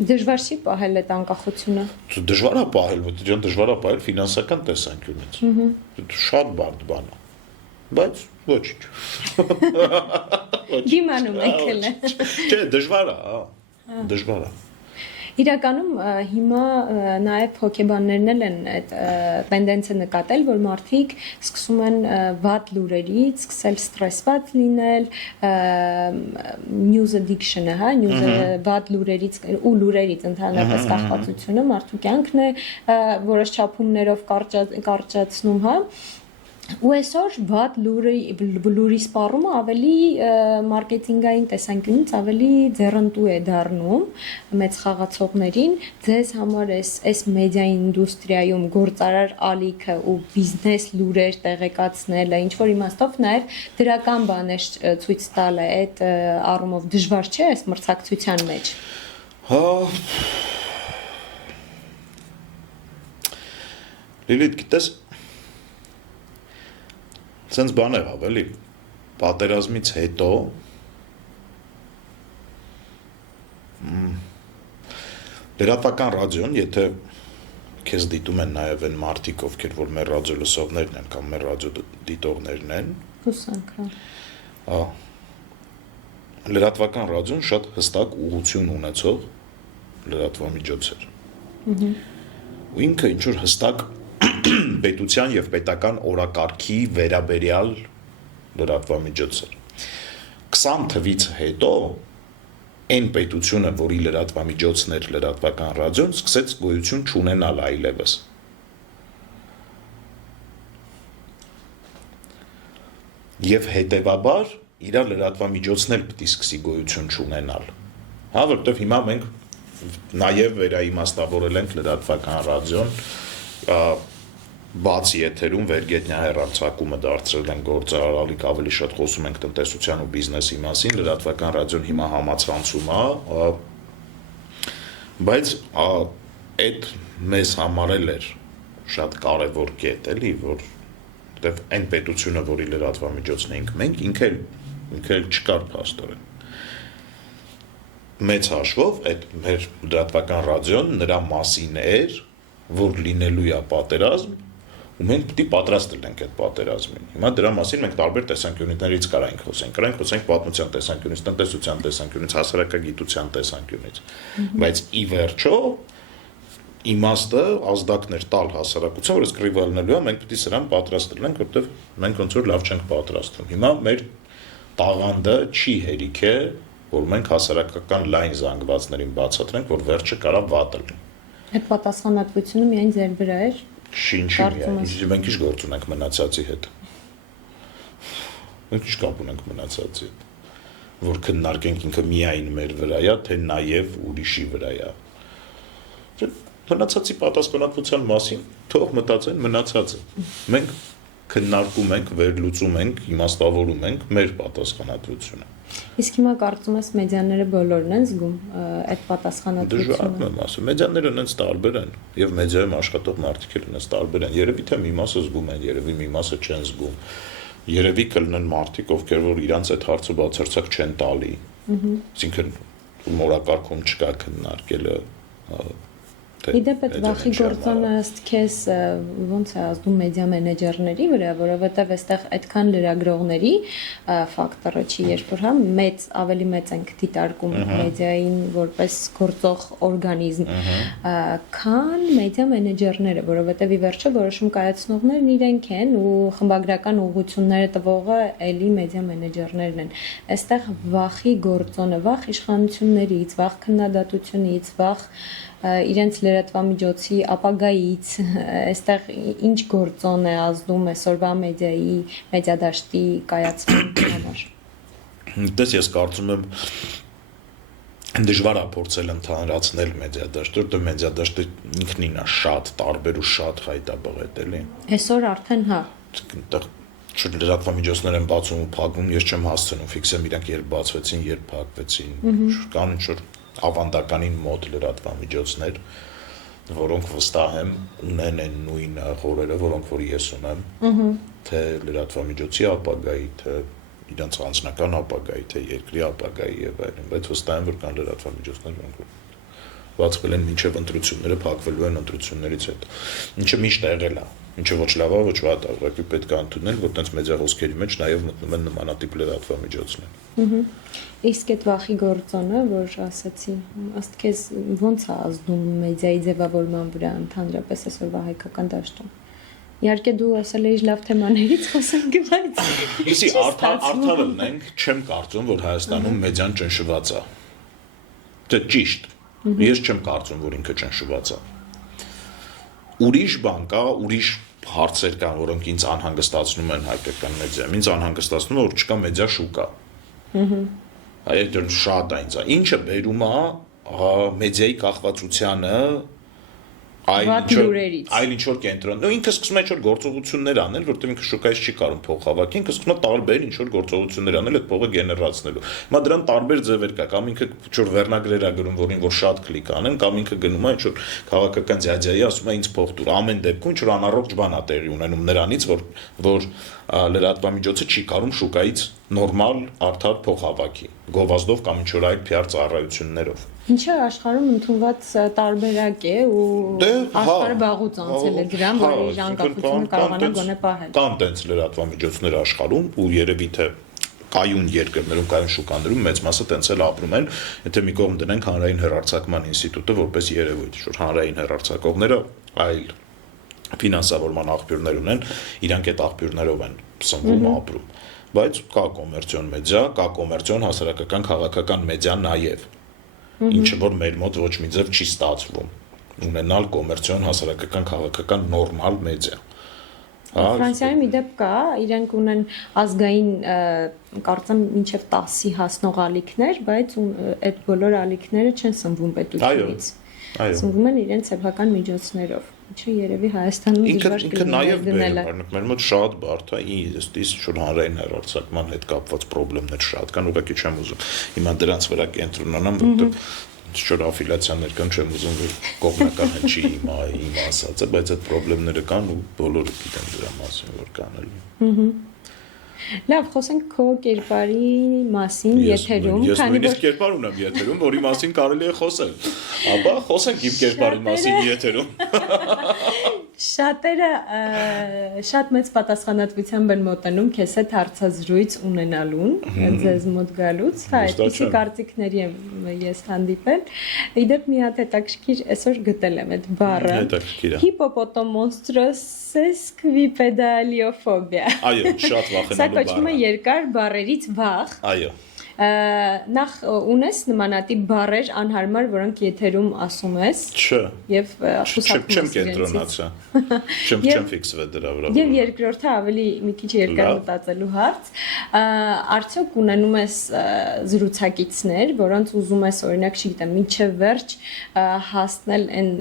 Դժվար չի պահել այդ անկախությունը։ Դժվար է պահել, դժվար է պահել ֆինանսական տեսանկյունից։ Շատ բարդ բան է։ Բայց ոչինչ։ Դիմանում եք էլ։ Չէ, դժվար է, դժվար է։ Իրականում հիմա նաև հոգեբաններն էլ են այդ տենդենսը նկատել, որ մարդիկ սկսում են վատ լուրերից, սկսել ստրեսված լինել, news addiction-ը, հա, news-ը վատ լուրերից ու լուրերից ընդհանրապես կախվածությունը մարդու կյանքն է որոշ չափումներով կարճացնում, հա։ Ու այսօր վատ լուրի սպառումը ավելի մարքեթինգային տեսանկյունից ավելի ձեռնտու է դառնում մեծ խաղացողներին ձեզ համար այս մեդիա ինդուստրիայում գործարար ալիքը ու բիզնես լուրեր տեղեկացնելը ինչ որ իմաստով նաև դրական բաներ ցույց տալը այդ առումով դժվար չէ այս մրցակցության մեջ Հա Լիլիթ գիտես Սենց բան եղավ էլի պատերազմից հետո լրատվական ռադիոն, եթե քեզ դիտում են նաև այն մարդիկ, ովքեր որ մեր ռադիո լսողներն են կամ մեր ռադիո դիտողներն են, հուսանք, հա։ Լրատվական ռադիոն շատ հստակ ուղղություն ունեցող լրատվամիջոց էր։ Ու ինքը ինչ որ հստակ պետության եւ պետական օրակարգի վերաբերյալ լրատվամիջոց էր 20 թվից հետո այն պետությունը, որի լրատվամիջոցն էր լրատվական ռադիոն, սկսեց գոյություն չունենալ այլևս եւ հետեւաբար իր լրատվամիջոցն էլ պետք է սկսի գոյություն չունենալ հա որովհետեւ հիմա մենք նաեւ վերաիմաստավորել ենք լրատվական ռադիոն բացի եթերում վերգետնյա հեռարձակումը դարձրել են գործարարալիք ավելի շատ խոսում ենք տնտեսության ու բիզնեսի մասին լրատվական ռադիոն հիմա համացանցում է բայց այդ մեզ համար էլ էր շատ կարևոր կետ էլի որ դեռ այն պետությունը որի լրատվամիջոցն ենք մենք ինքը էլ չկար փաստորեն մեծ հաշվով այդ մեր լրատվական ռադիոն նրա մասին էր որ լինելու է պատերազմ ու մենք պետք է պատրաստել ենք այդ պատերազմին։ Հիմա դրա մասին մենք տարբեր տեսանկյուններից կարանք խոսենք պատմության տեսանկյունից, տնտեսության տեսանկյունից, հասարակագիտության տեսանկյունից։ Բայց ի վերջո իմաստը ազդակներ տալ հասարակության, որ սկրիվալնելու է, մենք պետք է սրան պատրաստել ենք, որովհետև մենք ոնց որ լավ չենք պատրաստվում։ Հիմա մեր տաղանդը չի հերիք է, որ մենք հասարակական լայն զանգվածներին բացատրենք, որ վերջը կարա վատ լինի։ Այդ պատասխանատվությունը միայն ձեր վրա էր։ Շինչի մենք ինչ գործ ունենք մնացածի հետ։ Մենք ինչ կապ ունենք մնացածի հետ։ Որ քննարկենք ինքը միայն մեր վրա է, թե նաև ուրիշի վրա է։ Մնացածի պատասխանատվության մասին թող մտածեն մնացածը։ Մենք քննարկում ենք, վերլուծում ենք, իմաստավորում ենք մեր պատասխանատվությունը։ Իսկ հիմա կարծում ես մեդիաները բոլորն են զգում այդ պատասխանատվությունը։ Դժվար եմ ասում, մեդիաները ունենց տարբեր են եւ մեդիայում աշխատող մարդիկ էլ ունենց տարբեր են։ Երևի թե մի մասը զգում են, երևի մի մասը չեն զգում։ Երևի կլինեն մարդիկ, ովքեր որ իրանց այդ հարցը բացարձակ չեն տալի։ Այսինքն մորակարգում չկա քննարկելը Իդեպ այդ վախի գործոնը ըստ քեզ ոնց է ազդում մեդիա մենեջերների վրա, որովհետև այստեղ այդքան լրագրողների ֆակտորը չի, երբ որ հա ավելի մեծ ենք դիտարկում մեդիային որպես գործող օրգանիզմ, քան մեդիա մենեջերները, որովհետև ի վերջո որոշում կայացնողներն իրենք են ու խմբագրական ուղղությունները տվողը էլի մեդիա մենեջերներն են։ Այստեղ վախի գործոնը, վախ իշխանություններից, վախ քննադատությունից, վախ իրենց լրատվամիջոցի ապագայից այստեղ ինչ գործոն է ազդում այսօրվա մեդիայի մեդիադաշտի կայացման համար։ Դες ես կարծում եմ դժվար է փորձել ընդհանրացնել մեդիադաշտը, որտեղ մեդիադաշտը ինքնին է շատ տարբեր ու շատ հայտաբղետ էլի։ Այսօր արդեն հա։ Այդտեղ լրատվամիջոցներ են բացում ու փակվում, ես չեմ հասցնում ֆիքսեմ իրանք երբ բացվեցին, երբ փակվեցին։ Կան ինչ-որ ավանդականին մոտ լրատվամիջոցներ, որոնք վստահ եմ ունեն այն նույն խորերը, որոնք որ ես ունեմ, թե լրատվամիջոցի ապագայի, թե իրենց անձնական ապագայի, թե երկրի ապագայի եւ այլն, բայց վստահ եմ, որ կան լրատվամիջոցներ, որոնք բացվել են մինչև ընտրությունները, փակվելու են ընտրություններից հետո։ Ինչը միշտ եղել է, ինչը ոչ լավ է, ոչ վատ է, ուղղակի պետք է ընդունել, որ տենց մեդիա խոսքերի մեջ նաև մտնում են նմանատիպ լրատվամիջոցներ։ Իսկ այդ վախի գործոնը, որ ասացի, ըստ քեզ ո՞նց է ազդում մեդիայի ձևավորման վրա ընդհանրապես այսօրվա հայկական դաշտում։ Իհարկե դու ասել ես լավ թեմաներից խոսենք, բայց Իսի արդար լինենք, չեմ կարծում, որ Հայաստանում մեդիան ճնշված է։ Դա ճիշտ։ Ես չեմ կարծում, որ ինքը ճնշված է։ Ուրիշ բան կա, ուրիշ հարցեր կան, որոնք ինձ անհանգստացնում են հայկական մեդիայում։ Ինձ անհանգստացնում է, որ չկա մեդիա շուկա։ Այդ շատ է ինձ։ Ինչը բերում է մեդիայի կախվածությանը այլ ինչ-որ կենտրոն։ Ինքը սկսում է ինչ-որ գործողություններ անել, որտեղ ինքը շուկայից չի կարող փող հավաքի, ինքը սկսում է տարբեր ինչ-որ գործողություններ անել այդ փողը գեներացնելու։ Հիմա դրան տարբեր ձևեր կա, կամ ինքը ինչ-որ վերնագրեր է գրում, որին որ շատ կլիկ անեն, կամ ինքը գնում է ինչ-որ քաղաքական ձյաձյայի ասում է ինձ փող տուր։ Ամեն դեպքում ինչ-որ անառողջ բան է տեղի ունենում նրանից, որ լրատվամիջոցը չի կարող շուկայից նորմալ արդար փող հավաքի, գովազդով կամ ինչ-որ այլ PR ծառայություններով։ Ինչը աշխարհում ընդունված տարբերակ է ու աշխարհը վաղուց անցել է դրան, որ իր անկախությունը կարողանա գոնե պահել։ Կան տենց լրատվամիջոցներ աշխարհում ու երևի թե կայուն երկրներում, կայուն շուկաներում մեծ մասը տենց էլ ապրում են, եթե մի կողմ դնենք հանրային հեռարձակման ինստիտուտը որպես երևույթ, որ հանրային հեռարձակողները այլ ֆինանսավորման աղբյուրներ ունեն, իրանք այդ աղբյուրներով են սնվում ապրում, բայց կա կոմերցիոն մեդիա, կա կոմերցիոն հասարակական քաղաքական մեդիա նաև, ինչը որ մեր մոտ ոչ մի ձև չի ստացվում, ունենալ կոմերցիոն հասարակական քաղաքական նորմալ մեդիա։ Ֆրանսիայում իդեպ կա, իրենք ունեն ազգային կարծեմ մինչև 10-ի հասնող ալիքներ, բայց այդ բոլոր ալիքները չեն սնվում պետությունից։ Սնվում են իրենց սեփական միջոցներով, ինչը երևի Հայաստանում դժվար կլիներ։ Մեր մոտ շատ բարդ է, ըստիս շուտ հանրային հեռարձակման հետ կապված խնդիրներ շատ կան, ուղղակի չեմ ուզում հիմա դրանց վրա կենտրոնանամ, որովհետև շուտ աֆիլիացիաներ կան, չեմ ուզում որ կողմնականը չի իմ ասածը, բայց այդ խնդիրները կան ու բոլորը գիտեն դրա մասին, որ կան էլի։ Լավ, խոսենք քո կերպարի մասին եթերում, ես նույնիսկ կերպար ունեմ եթերում, որի մասին կարելի է խոսել։ Ապա խոսենք իմ կերպարի մասին եթերում։ Շատերը շատ մեծ պատասխանատվությամբ են մոտենում քեզ հետ հարցազրույց ունենալուն, ձեզ մոտ գալուց, հա, այդպիսի կարծիքների եմ ես հանդիպել։ Իդեպ մի հատ հետաքրքիր այսօր գտել եմ այդ բառը։ Հիպոպոտոմոնստրոսեսկվիպեդալիոֆոբիա։ Այո, շատ վախենալու բառ։ Սա կոչվում է երկար բառերից վախ։ Այո։ Նախ ունես նմանատիպ բառեր անհարմար, որոնք եթերում ասում ես։ Չէ։ Եվ խուսափում չեմ կենտրոնացա։ Չեմ ֆիքսվել դրա վրա։ Եվ երկրորդը ավելի մի քիչ երկար մտածելու հարց։ Արդյոք ունենում ես զրուցակիցներ, որոնց ուզում ես օրինակ, չգիտեմ, մինչև վերջ հասնել այն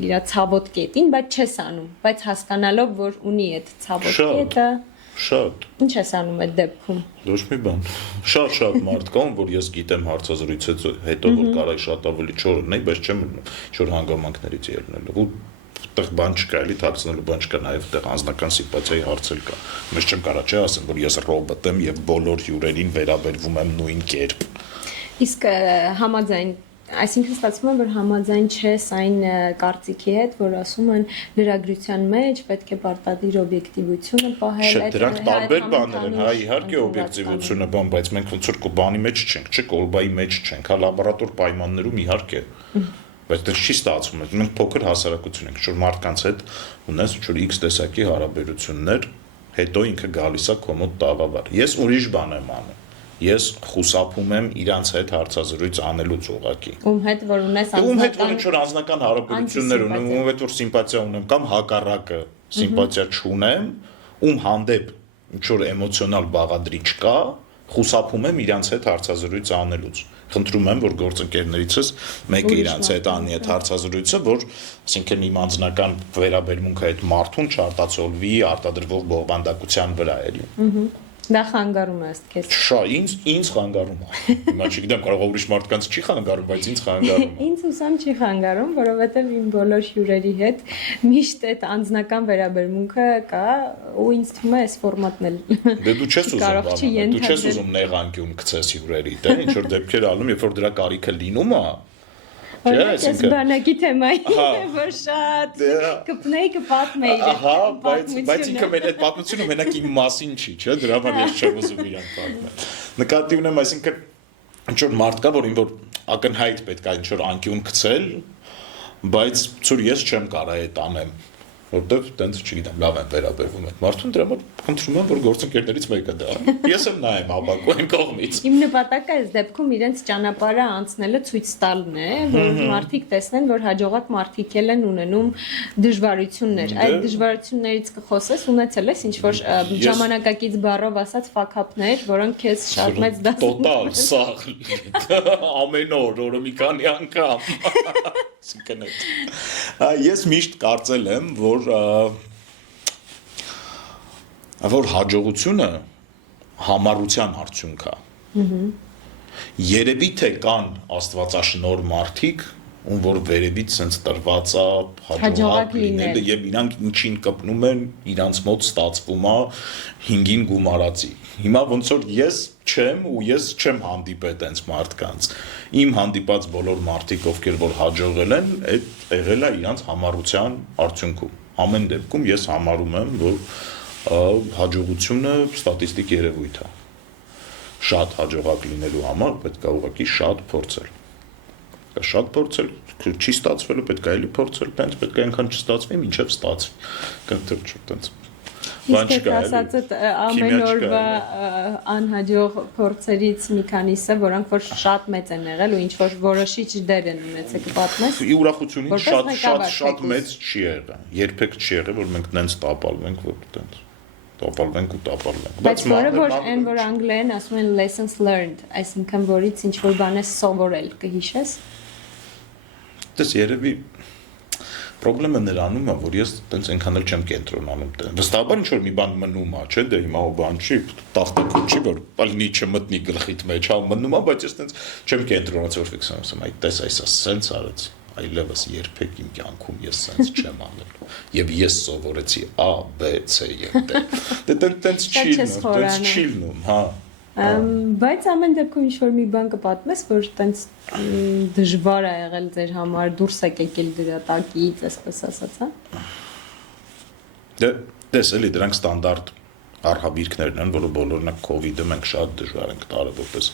իր ցավոտ կետին, բայց չես անում, բայց հասկանալով, որ ունի այդ ցավոտ կետը։ Շատ։ Ինչ ես անում այդ դեպքում։ Ոչ մի բան։ Շատ մարդ կան, որ ես գիտեմ հարցազրույցից հետո որ կարայի շատ ավելի չոր լինեի, բայց չեմ ունում չոր հանգամանքներից ելնելու։ Ու տեղ բան չկա, էլի թաքցնելու բան չկա, նաև տեղ անձնական սիմպաթիայի հարց էլ կա։ Ես չեմ կարող չէ ասեմ, որ ես ռոբոտ եմ եւ բոլոր հյուրերին վերաբերվում եմ նույն կերպ։ Իսկ համաձայն Այսինքն ստացվում է, որ համաձայն չես այն կարծիքի հետ, որ ասում են լրագրության մեջ պետք է պարտադիր օբյեկտիվությունը պահել։ Չէ, դրանք տարբեր բաներ են, հա, իհարկե օբյեկտիվությունը բան, բայց մենք ոնց որ բանի մեջ չենք, չէ, կոլբայի մեջ չենք, հա, լաբորատոր պայմաններում իհարկե։ Բայց դա չի ստացվում, մենք փոքր հասարակություն ենք, որ մարդկանց հետ ունես ինչ-որ X տեսակի հարաբերություններ, հետո ինքը գալիս է քո մոտ տաղավար։ Ես ուրիշ բան եմ անում։ Ես խուսափում եմ իրանց հետ հարցազրույց անելուց ուղղակի։ Ում հետ որ ունես ում հետ որ ինչ-որ անձնական հարաբերություններ ունեմ, ում հետ որ սիմպաթիա ունեմ կամ հակառակը սիմպաթիա չունեմ, ում հանդեպ ինչ-որ էմոցիոնալ բաղադրիչ կա, խուսափում եմ իրանց հետ հարցազրույց անելուց։ Խնդրում եմ, որ գործընկերներիցս մեկը իրանց հետ անի այդ հարցազրույցը, որ այսինքն իմ անձնական վերաբերմունքը այդ մարդուն չարտացոլվի արտադրվող բովանդակության վրա էլի։ Դա խանգարում է ըստ քեզ։ Շա, ինձ խանգարում է։ Հիմա չգիտեմ, կարող է ուրիշ մարդկանց չի խանգարում, բայց ինձ խանգարում է։ Ինձ ուսամ չի խանգարում, որովհետև իմ բոլոր հյուրերի հետ միշտ այդ անձնական վերաբերմունքը կա ու ինձ թվում է այս ֆորմատն էլ։ Դե դու չես ուզում նեղանկյուն գցես հյուրերի, դե ինչ որ դեպքեր ալում, երբ որ դրա կարիքը լինում է։ Ես բանակի թեմային որ շատ կպնեի կպատմեի։ Ահա, բայց ինքը մեր այդ պատմությունը մենակ իմ մասին չի, չէ՞, դրա համար ես չեմ ուզում իրան պատմել։ Նկատի ունեմ, այսինքն ինչ որ մարդ կա, որին որ ակնհայտ պետք է ինչ որ անկյուն գցել, բայց ցույց ես չեմ կարող այդ անեմ։ որտեվ տենց չգիտեմ, լավ են վերաբերվում այդ մարդուն, դրա համար խնդրում եմ, որ գործընկերներից մեկը դա։ Ես եմ նայեմ ապակու այն կողմից։ Իմ նպատակը այս դեպքում իրենց ճանապարհը անցնելը ցույց տալն է, որ մարդիկ տեսնեն, որ հաջողակ մարդիկ են ունենում դժվարություններ։ Այդ դժվարություններից կխոսես, ունեցել ես ինչ-որ ժամանակակից բառով ասած ֆակափներ, որոնք քեզ շատ մեծ դաս։ Տոտալ, սաղ, ամեն օրը մի քանի անգամ։ Ես միշտ կարծել եմ, որ հաջողությունը համառության արդյունք է։ Երևի թե կան աստվածաշնոր մարդիկ, ում որ վերևից sense տրված է հաջողակ լինելը եւ իրանք ինչին կպնում են, իրանց մոտ ստացվում է 5-ին գումարածի։ Հիմա ոնց որ ես չեմ ու ես չեմ հանդիպել այդպես մարդկանց։ Իմ հանդիպած բոլոր մարդիկ, ովքեր որ հաջողել են, այդ եղել է իրանց համառության արդյունքում։ Ամեն դեպքում ես համարում եմ, որ հաջողությունը ստատիստիկ երևույթ է։ Շատ հաջողակ լինելու համար պետք է ուղղակի շատ փորձել։ Շատ փորձել, չի ստացվելու, պետք է էլի փորձել, տենց պետք է այնքան չստացվի, մինչև ստացվի։ Կընտրել տենց։ Բան չկա, ասածդ ամեն օրվա անհաջող փորձերից մի քանիսը, որոնք որ շատ մեծ են եղել ու ինչ որ որոշիչ դեր են ունեցել, կպատմես։ Ի ուրախությունից շատ մեծ չի եղել։ Երբեք չի եղել, որ մենք տենց տապալվենք, որ տենց տապալվենք ու տապալվենք։ Բայց որը որ այն որ անգլերեն ասում են lessons learned, այսինքն որից ինչ որ բան ես սովորել, կհիշես։ Դες երևի Պրոբլեմը նրանում է, որ ես տենց այնքան էլ չեմ կենտրոնանում տեն։ Վստահաբար ինչ որ մի բան մնում է, չէ՞, դե հիմա ու բան չի, տախտակում չի, որ բալնի չմտնի գլխիդ մեջ, հա, մնում է, բայց ես տենց չեմ կենտրոնացել, որ ֆիքսում եմ, այ տես այսա սենց արեց, այլևս երբեք իմ կյանքում ես սենց չեմ անել։ Եվ ես սովորեցի A, B, C եւ D։ Դե տենց չի լինում, հա։ Բայց ամեն դեպքում ինչ որ մի բան կպատմես, որ տենց դժվար է եղել ձեր համար դուրս եկել դրա տակից, այսպես ասած, հա։ Դե դες էլի դրանք ստանդարտ արհավիրքներն են, որը բոլորն է COVID-ը մենք շատ դժվար ենք տարել որպես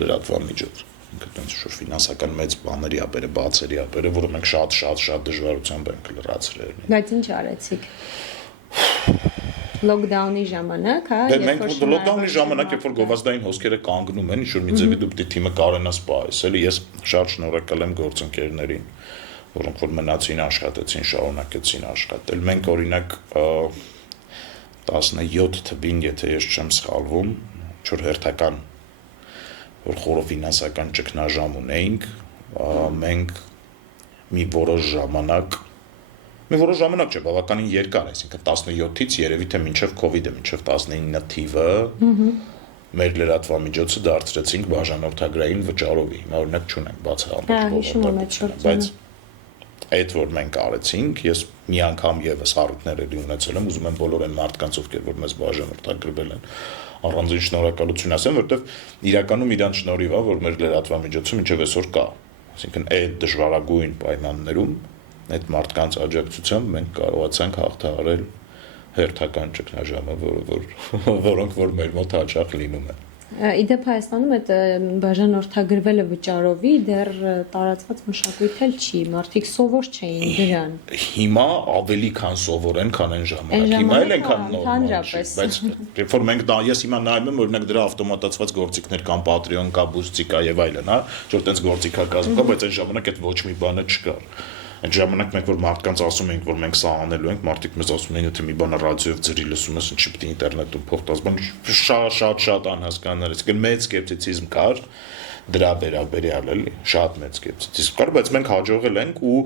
լրատվական միջոց։ Ինքը տենց շուտ ֆինանսական մեծ բաների ապերը, բացերի ապերը, որը մենք շատ դժվարությամբ ենք լրացրել։ Բայց ինչ արեցիք։ Լոկդաունի ժամանակ, հա, մենք լոկդաունի ժամանակ, երբ որ գովազդային հոսքերը կանգնում են, ինչ-որ մի ձևի դու պիտի թիմը կարենաս պահես, էլի ես շատ շնորհակալ եմ գործընկերներին, որոնք որ մնացին աշխատեցին, շարունակեցին աշխատել։ Մենք օրինակ 17 թվին, եթե ես չեմ սխալվում, ինչ-որ հերթական որ խորը ֆինանսական ճգնաժամ ունեինք, մենք մի որոշ ժամանակ չէ, բավականին երկար, այսինքն 17-ից երևի թե մինչև COVID-ը, մինչև 19 թիվը մեր լրատվամիջոցը դարձրեցինք բաժանորդագրային վճարովի։ Հիմա օրինակ չունենք բացահայտված, բայց այդ որ մենք արեցինք, ես մի անգամ եւս առիթներ էլի ունեցել եմ, ուզում եմ բոլոր այն մարդկանց, ովքեր որ մեզ բաժանորդագրվել են, առանձին շնորհակալություն ասեմ, որովհետեւ իրականում իրանց շնորհիվ է, որ մեր լրատվամիջոցը մինչև այսօր կա։ Այսինքն այդ դժվարագույն պայմաններում այդ մարդկանց աջակցությամբ մենք կարողացանք հաղթահարել հերթական ճգնաժամը, որոնք որ մեր մոտ հաճախ լինում են։ Իդեպ Հայաստանում այդ բաժանորդագրվելը վճարովի դեռ տարածված մշակույթ էլ չի, մարդիկ սովոր չէին դրան։ Հիմա ավելի քան սովոր են, քան այն ժամանակ։ Հիմա էլ այնքան նորմալ չի, բայց երբ որ մենք ես հիմա նայում եմ, օրինակ դրա ավտոմատացված գործիքներ կան, Patreon կա, Boosty կա եւ այլն, հա, որ տենց գործիքակազմ կա, բայց այն ժամանակ այդ ոչ մի բանը չկար։ Այդ ժամանակ մենք որ մարդկանց ասում էինք, որ մենք սա անելու ենք, մարդիկ մեզ ասում էին, եթե մի բանը ռադիոյով ձրի լսում ես, ինչի պիտի ինտերնետում փոխտաս, բան շատ անհասկանալի, այսինքն մեծ սկեպտիցիզմ կար դրա վերաբերյալ էլի, շատ մեծ սկեպտիցիզմ կար, բայց մենք հաջողել ենք ու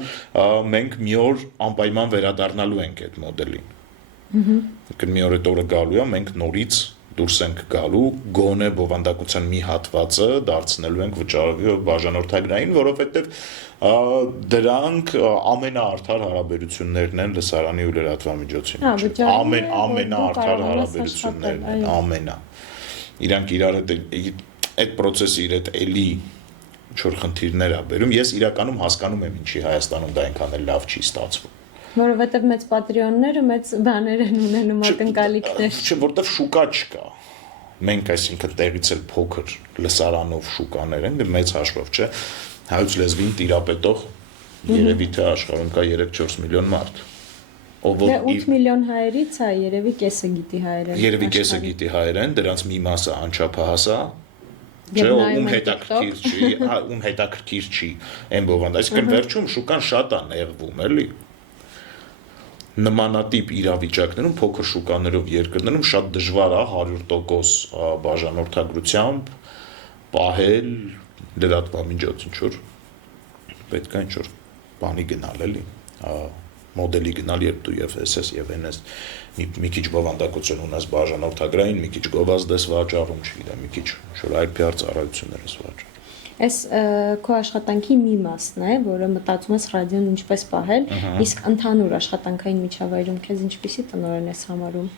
մենք մի օր անպայման վերադառնալու ենք այդ մոդելին։ Այսինքն մի օր այդ օրը գալու է, մենք նորից դուրս ենք գալու, գոնե բովանդակության մի հատվածը դարձնելու ենք վճարովի բաժանորդագրային, որովհետև դրանք ամենաարդար հարաբերություններն են լսարանի ու լրատվամիջոցի մեջ։ Ամենաարդար հարաբերություններն են, ամենա։ Իրանք իրար այդ process-ը իր հետ էլի ինչ-որ խնդիրներ ա բերում։ Ես իրականում հասկանում եմ ինչի Հայաստանում դա այնքան էլ լավ չի ստացվում։ Որովհետև մեծ Patreon-ները մեծ բաներ են ունենում ակնկալիքներ։ Չէ, որտեվ շուկա չկա։ Մենք այսինքն տեղից էլ փոքր լսարանով շուկաներ են, մեծ հաշվով, չէ։ Հայոց լեզվին տիրապետող երևի թե աշխարհում կա 3-4 միլիոն մարդ։ ով Դե 8 միլիոն հայերից է երևի կեսը գիտի հայերեն։ Երևի կեսը գիտի հայերեն, դրանց մի մասը անչափահաս է, չէ, ում հետաքրքիր չի այն բովանդը, այսինքն վերջում շուկան շատ է նեղվում, էլի։ Նմանատիպ իրավիճակներում փոքր շուկաներով երկրներում շատ դժվար է 100% բաժանորդագրությամբ պահել լրատվամիջոց ինչ որ պետք է ինչ որ բանի գնալ էլի մոդելի գնալ երբ դու եւ SS եւ NS մի քիչ բովանդակություն ունես բաժանորդագրային մի քիչ գովազդես վաճառում չգիտեմ մի քիչ շուտ այլ PR ծառայություններ ես վաճառում Այս քո աշխատանքի մի մասն է, որը մտածում ես ռադիոն ինչպես պահել, իսկ ընդհանուր աշխատանքային միջավայրում քեզ ինչպիսի տնօրեն ես համարում։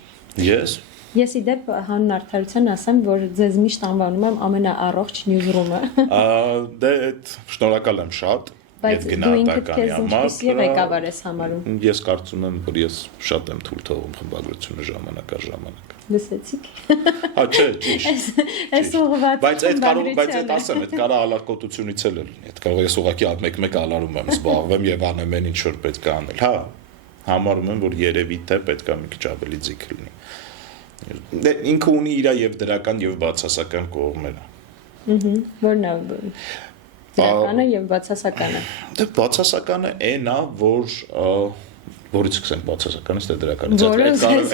Ես իդեպ հանուն արդարության ասեմ, որ ձեզ միշտ անվանում եմ ամենաառողջ նյուզրումը։ Դե շնորհակալ եմ շատ։ Բայց դու ինքդ քեզ ինչպիսի ղեկավար ես համարում։ Ես կարծում եմ, որ ես շատ եմ թույլ թողում խմբագրությունը ժամանակ առ ժամանակ։ Լսեցիք։ Հա, չէ, ճիշտ։ Այս ուղղված բայց այդ ասեմ, այդ կարա ալարկոտությունից էլ լինի։ Այդ կարող ես ուղղակի մեկ ալարում եմ զբաղվեմ եւ անեմ այն ինչ որ պետք է անել։ Հա, համարում եմ, որ երևի թե պետք է մի քիչ ավելի ձիգ լինի։ Դե ինքը ունի իր եւ դրական եւ բացասական կողմերը։ Որն է դրականը եւ բացասականը։ Դե բացասականը այն է, որ որից սկսենք բացասականից թե դրականից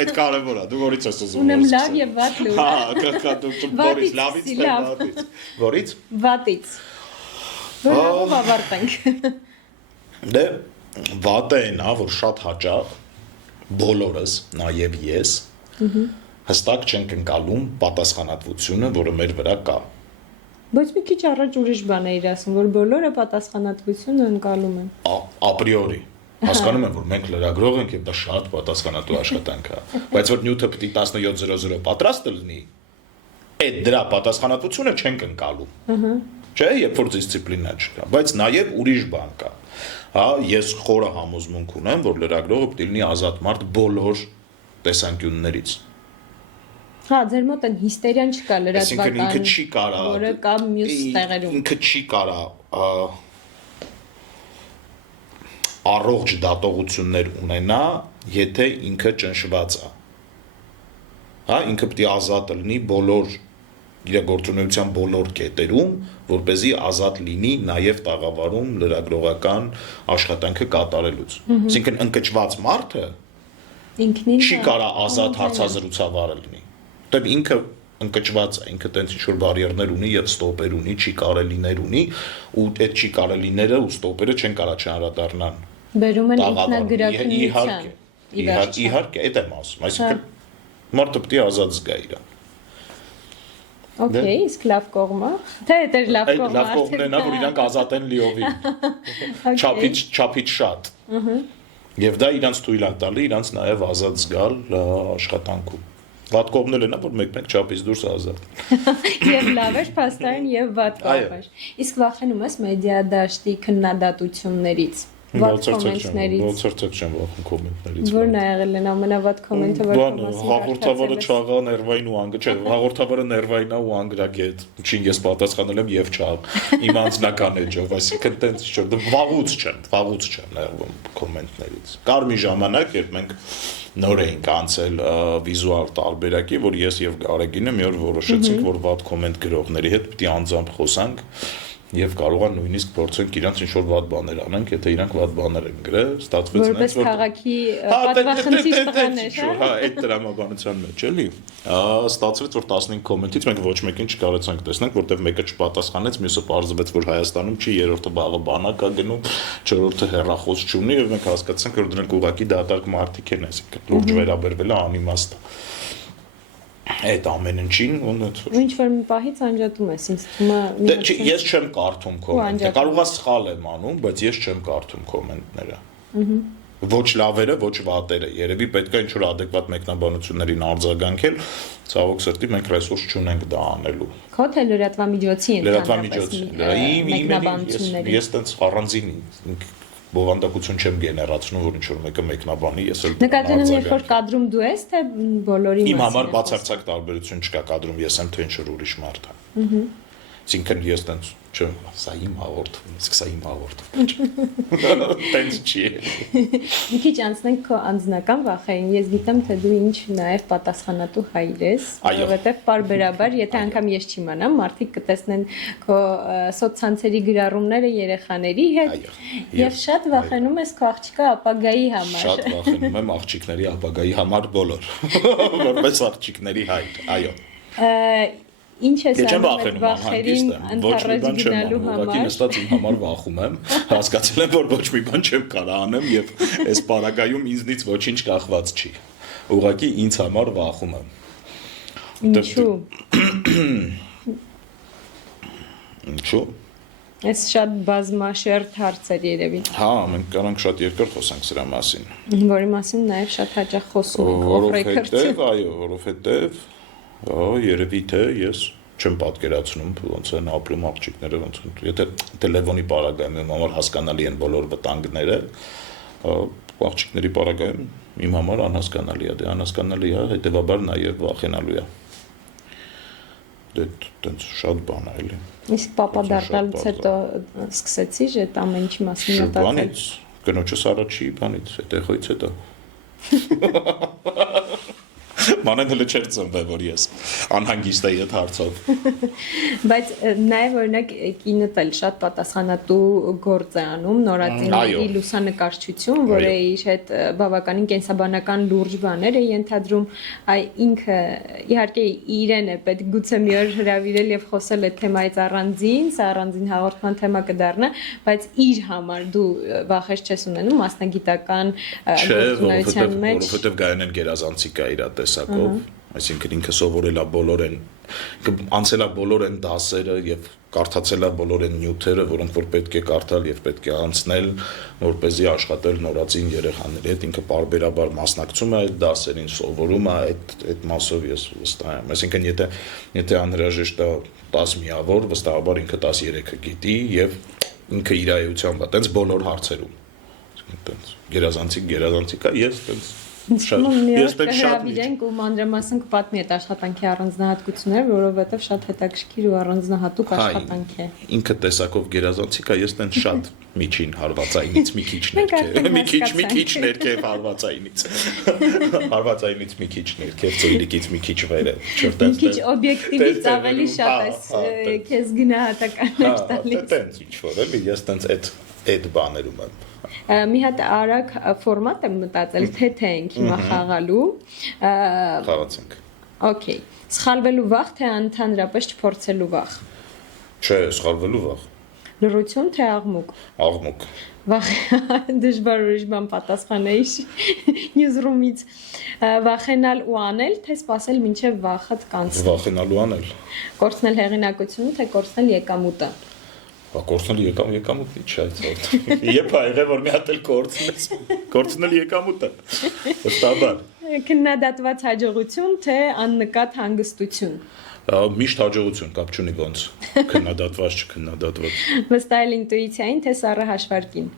այդ կարևոր է դու որից ես ուզում ունեմ լավ եւ վատ լուր հա դու որից լավից թե վատից որից վատից որով ավարտենք դե վատը այն է որ շատ հաճախ բոլորս նաեւ ես հստակ չենք ընկալում պատասխանատվությունը որը մեր վրա կա Բայց մի քիչ առաջ ուրիշ բան էիր ասում որ բոլորը պատասխանատվությունը ընկալում են ապրիորի Հասկանում եմ, որ մենք լրագրող ենք եւ դա շատ պատասխանատու աշխատանք է, բայց որ նյութը պետք է 17:00 պատրաստ լինի, այդ դրա պատասխանատվությունը չենք ընկալում։ Չէ, երբ որ դիսցիպլինա չկա, բայց նաեւ ուրիշ բան կա։ Հա, ես խորը համոզմունք ունեմ, որ լրագրողը պետք է լինի ազատ մարդ բոլոր տեսանկյուններից։ Հա, ձեր մոտ են հիստերիան չկա լրատվական։ Ինքը չի կարա, որը կա մյուս տեղերում։ Ինքը չի կարա առողջ դատողություններ ունենա, եթե ինքը ճնշված է։ Հա, ինքը պետք է ազատ լինի բոլոր իր գործունեության բոլոր կետերում, որպեսզի ազատ լինի նաև տաղավարում լրագրողական աշխատանքը կատարելուց։ Այսինքն ընկճված մարդը ինքնին չի կարա ազատ հարցազրույցավար լինի։ Դեռ ինքը ընկճված է, ինքը տենց ինչ-որ բարիերներ ունի եւ ստոպեր ունի, չի կարելիներ ունի, ու այդ չի կարելիները ու ստոպերը չեն կարա չանդրադառնան։ Բերում են ինքնագրաքննության։ Իհարկե, այդ եմ ասում, այսինքն մարդը պետք է ազատ զգա իրան։ Okay, իսկ լավ կողմը։ Թե դա լավ կողմը։ Այդ լավ կողմն է նա, որ իրանք ազատ են լիովին։ Չափից շատ։ Եվ դա իրանց թույլ է տալի, իրանց նաև ազատ զգալ աշխատանքում։ Վատ կողմն էլ է նա, որ մեկ-մեկ չափից դուրս ազատ։ Եվ լավ էր, փաստորեն եւ վատ կողմ էր։ Իսկ վախենում ես մեդիա դաշտի քննադատություններից։ Վատ կոմենտներից։ Ոցերցեք չեմ վախում կոմենտներից։ Որն է եղել են ամենավատ կոմենտը, որ հաղորդավարը չաղա ներվային ու անգր, չէ, հաղորդավարը ներվային է ու անգրագետ։ Ինչին ես պատասխանել եմ եւ չաղ։ Իմ անձնական էջով, այսինքն տենց չէ, վաղուց չեմ ներվում կոմենտներից։ Կար մի ժամանակ, երբ մենք նոր էինք անցել վիզուալ տարբերակի, որ ես եւ Գարեգինը մի օր որոշեցինք, որ վատ կոմենտ գրողների հետ պետք է անձամբ խոսանք եւ կարող է նույնիսկ փորձենք իրանց ինչ-որ վատ բաներ անենք, եթե իրանք վատ բաներ են գրել, ստացվեց որպես քաղաքի պատվախնդիր տղաներ, հա, այդ դրամաբանության մեջ էլի։ Ստացվեց, որ 15 կոմենտից մենք ոչ մեկին չկարողացանք տեսնել, որտեղ մեկը չպատասխանեց, մյուսը պարզվեց, որ Հայաստանում չի, երրորդը բաղը բանակ է գնում, չորրորդը հեռախոս չունի եւ մենք հասկացանք, որ դրանք ուղղակի դատարկ մարդիկ են, այսինքն լուրջ վերաբերվել է անիմաստ։ Այդ ամեն ինչին ինչ որ մի պահից անջատում ես ինձ թվում է ես չեմ կարդում կոմենտները կարող է սխալ եմ անում բայց ես չեմ կարդում կոմենտները ոչ լավերը ոչ վատերը երևի պետք է ինչ որ adekvat մեկնաբանություններին արձագանքել ցավոք սրտի մենք ռեսուրս չունենք դա անելու քո թե լրատվամիջոցի մեկնաբանությունների ես տենց առանձին բովանդակություն չեմ գեներացնում, որ ինչ-որ մեկը մեկնաբանի, ես էլ նկատում եմ, երբ որ կադրում դու ես, թե բոլորի մասին։ Իմ համար բացարձակ տարբերություն չկա կադրում ես եմ, թե ինչ-որ ուրիշ մարդ է։ Այսինքն ես տենց չէ, սա իմ հաղորդում, իսկ սա իմ հաղորդում։ Տենց չի։ Մի քիչ անցնենք քո անձնական վախերին։ Ես գիտեմ, թե դու ինչ նաև պատասխանատու հայր ես, որովհետև պարբերաբար, եթե անգամ ես չիմանամ, մարդիկ կտեսնեն քո սոցցանցերի գրառումները երեխաների հետ եւ շատ վախենում ես քո աղջիկա ապագայի համար։ Շատ վախենում եմ աղջիկների ապագայի համար բոլոր, որպես աղջիկների հայր, այո։ Ինչ ես Ես չեմ անում այդ վախերին վախենում, ոչ մի բան չեմ ընդառաջ գնալու անում, ուղղակի համար։ նստած իմ համար վախում եմ, հասկացել եմ, որ ոչ մի բան չեմ կարող անեմ եւ այս պարագայում ինձնից ոչինչ կախված չի։ Ուղղակի ինձ համար վախում եմ։ Ինչու։ Ինչու։ Այս շատ բազմաշերտ հարց էր երևի, Հա, մենք կարանք շատ երկար խոսանք սրա մասին։ որի մասին նաև շատ հաճախ խոսում ենք Որովհետեւ, այո, որովհետեւ երևի թե ես չեմ պատկերացնում ոնց են ապրում աղջիկները, ոնց եթե տելեֆոնի պարագայում իմ համար հասկանալի են բոլոր վտանգները, աղջիկների պարագայում իմ համար անհասկանալի է, դե անհասկանալի է, հետեւաբար նաև վախենալու է։ Դե տենց շատ բան է էլի։ Իսկ պապա դառնալուց հետո սկսեցի այդ ամեն ինչի մասին մտածել։ Բանից, կնոջս առաջի բանից, հետեխոից հետո։ Մանեն հələ չէր ծնվել, որ ես անհանգիստ էի այդ հարցով։ Բայց նաև օրինակ կինդ էլ շատ պատասխանատու գործ է անում, նորածինների լուսանկարչություն, որը իր հետ բավականին կենսաբանական լուրջ բաներ է ենթադրում, ինքը իհարկե իրեն է պետք գուցե մի օր հրավիրել եւ խոսել այդ թեմայից առանձին, սա առանձին հաղորդման թեմա կդառնա, բայց իր համար դու վախեր չես ունենում մասնագիտական գործունեության մեջ։ Որովհետեւ գայանեն գերազանցիկ է իր տեսակով, այսինքն ինքը սովորել է բոլոր են անցել է բոլոր են դասերը եւ կարդացել է բոլոր են նյութերը, որոնք որ պետք է կարդալ եւ պետք է անցնել, որպեսզի աշխատել նորածին երեխաների հետ, ինքը պարբերաբար մասնակցում է այդ դասերին, սովորում է այդ մասով ես վստահ եմ, այսինքն եթե անհրաժեշտ է 10 միավոր, վստահաբար ինքը 13-ը գիտի եւ ինքը իր այությամբ է, տենց բոլոր հարցերում, տենց գերազանցիկ է, ես տենց Ես հրավիրենք ու մանրամասն կպատմի այդ աշխատանքի առանձնահատկությունները, որովհետև շատ հետաքրքիր ու առանձնահատուկ աշխատանք է։ Ինքը տեսակով գերազանցիկ է, ես տենց շատ միջին հարվածայինից մի քիչ ներքև հարվածայինից։ Հարվածայինից մի քիչ ներքև, ծոյրիկից մի քիչ վերը։ Մի քիչ օբյեկտիվից ավելի շատ է քեզ գնահատականներ տալիս։ Տենց ինչ որ էլի, ես տենց այդ բաներում եմ։ Մի հատ արագ ֆորմատ եմ մտածել, թե ենք հիմա խաղալու։ Խաղացինք։ Okay, սխալվելու վախ, թե ընդհանրապես չփորձելու վախ։ Չէ, սխալվելու վախ։ Լռություն, թե աղմուկ։ Աղմուկ։ Վախ, դժվար ուրիշ բան պատասխանեի նյուզրումից։ Վախենալ ու անել, թե սպասել մինչև վախդ կանցնի։ Վախենալու անել։ Կորցնել հեղինակությունը, թե կորցնել եկամուտը։ Կորցնել եկամուտն ինչ է այդ։ Երբ ա եղել որ մի հատ էլ կորցնել եկամուտը։ Վստահաբար։ Քննադատված հաջողություն, թե աննկատ հանգստություն։ Միշտ հաջողություն, կապ չունի ոնց։ Քննադատված չքննադատված։ Վստահել ինտուիցիային, թե սառը հաշվարկին։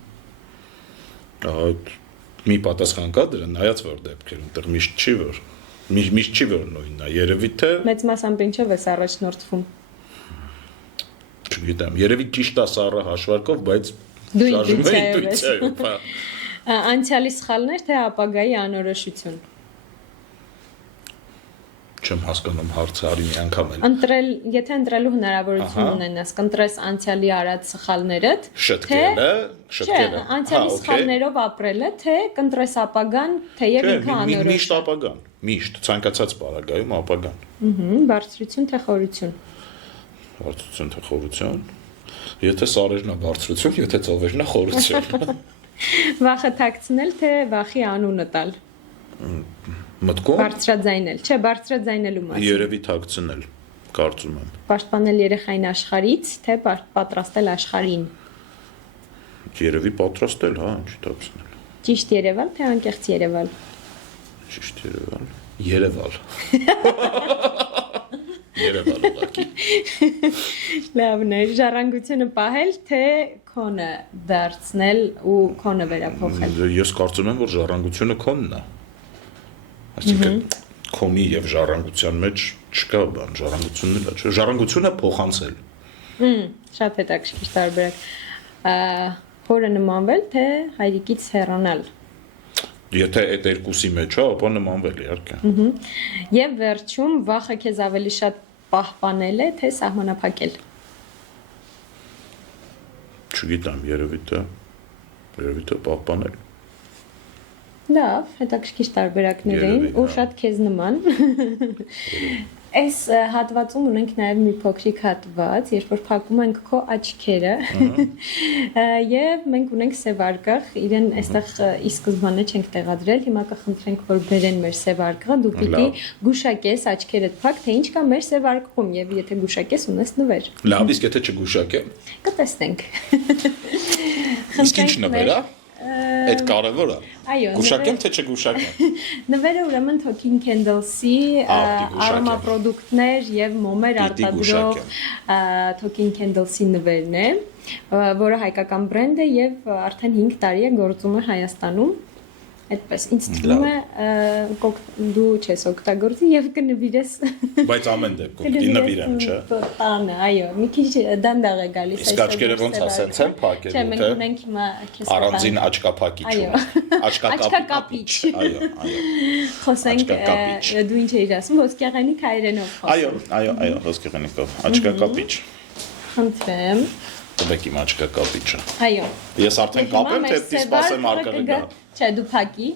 Մի պատասխան կա դրա, նայած որ դեպքերում, դեռ միշտ չի որ նույնն է, երևի թե Մեծ մասամբ ինչով ես առաջնորդվում։ Չգիտեմ, երևի ճիշտ է սառը հաշվարկով, բայց Դու ինտուիցիայով։ Անցյալի սխալներ, թե ապագայի անորոշություն։ Չեմ հասկանում հարցը, արի մի անգամ էլ։ Ընտրել, եթե ընտրելու հնարավորություն ունենաս, կընտրես անցյալի արած սխալներդ, Շտկելը, անցյալի սխալներով ապրելը, թե կընտրես ապագան, թեև ինքը անորոշ։ Միշտ ապագան, միշտ ցանկացած պարագայում ապագան։ Բարձրություն, թե խորություն։ Բարձրություն թե խորություն։ Եթե սարերն է բարձրություն, եթե ծովերն է խորություն։ Վախը թաքցնել, թե վախի անունը տալ։ Մտքում Բարձրաձայնել, չէ, բարձրաձայնելու մասին։ երևի թաքցնել, կարծում եմ։ Պաշտպանել երեխային աշխարհից, թե պատրաստել աշխարհին։ Երևի պատրաստել, հա, ինչի թաքցնել։ Ճիշտ Երևալ, թե անկեղծ Երևալ։ Ճիշտ Երևալ։ Երևալ ուղղակի։ Լավն է, ժառանգությունը պահել, թե քոնը դարձնել ու քոնը վերափոխել։ Ես կարծում եմ, որ ժառանգությունը քոնն է։ Այսինքն քոնի եւ ժառանգության մեջ չկա բան, ժառանգությունն էլ չէ։ Ժառանգությունը փոխանցել։ Շատ հետաքրքիր տարբերակ։ Հորը նմանվել, թե հայրիկից հեռանալ։ Եթե այդ երկուսի մեջ է, ապա նմանվել իհարկե։ Եվ վերջում վախը քեզ ավելի շատ պահպանել է, թե սահմանափակել։ Չգիտեմ, երևի թե պահպանել։ Լավ, հետաքրքիր տարբերակներ էին ու շատ քեզ նման։ Այս հատվածում ունենք նաև մի փոքրիկ հատված, երբ որ փակում ենք քո աչքերը, եւ մենք ունենք սև արգաղ, իրեն այստեղ ի սկզբանե չենք տեղադրել, հիմա կխնդրենք, որ բերեն մեր սև արգաղը, դու պիտի գուշակես աչքերդ փակ, թե ինչ կա մեր սև արգաղում, եւ եթե գուշակես, ունես նվեր։ Լավ, իսկ եթե չգուշակեմ։ Կտեսնենք։ Իսկ ինչ նվեր է։ Այդ կարևոր է։ Այո, գուշակեմ թե չգուշակեմ։ Նվերը ուրեմն Talking Candles-ի արոմապրոդուկտներ եւ մոմեր արտադրող Talking Candles-ի նվերն է, որը հայկական բրենդ է եւ արդեն 5 տարի է գործում է Հայաստանում։ Այդպես ինձ թվում է դու չես օգտագործի եւ կնվիրես։ Բայց ամեն դեպքում կնվիրեմ, չէ։ Տանը, այո, մի քիչ դանդաղ է գալիս Իսկ աչքերը ոնց ասենց են փակել, չէ, մենք ունենք հիմա քեզ առանձին աչքափակիչ աչքակապիչ, այո, խոսենք դու ինչ էիր ասում, ոսկեղենիկ հայերենով խոսում։ Այո, ոսկեղենիկով, աչքակապիչ։ Խնդրեմ։ Տվեք իմ աչքակապիչը։ Այո։ Ես արդեն կապեմ, թե դու սպասեմ արկղը։ Չէ, դու փակի։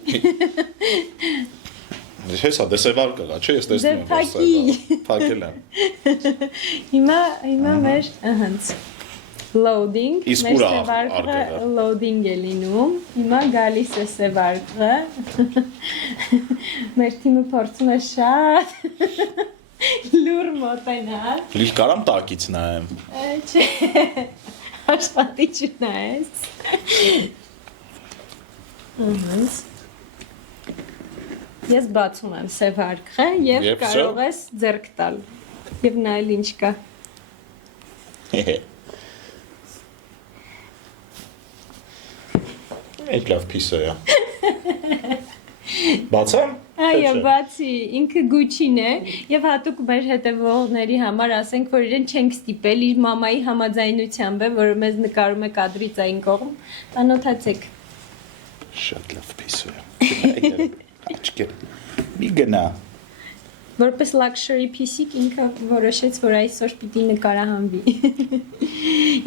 Հեսա դեսեվար կգա, չէ, ես տեսնում եմ, որ փակել եմ։ Հիմա մեր ըհնց loading, մեր սևարկղը loading է լինում, հիմա գալիս է սևարկղը, մեր թիմը փորձում է շատ լուր մոտենալ։ Լիք կարամ տակից նայեմ։ Չէ, աշխատի չնայես։ Ես բացում եմ սև արկղը եւ կարող ես ձեռք տալ եւ նայել ինչ կա։ Այդ լավ փիսա է։ Բացեմ։ Այո, բացի, ինքը Gucci-ն է եւ հատուկ մեր հետեւողների համար ասենք, որ իրեն չենք ստիպել իր մամայի համաձայնությամբ է, որը մեզ նկարում է կադրից այն կողմ։ Տանոթացեք։ Շատ լավ փիսա է։ Աչքերը։ Մի գնա։ Որպես luxury piece-իկ ինքը որոշեց, որ այսօր պիտի նկարահանվի։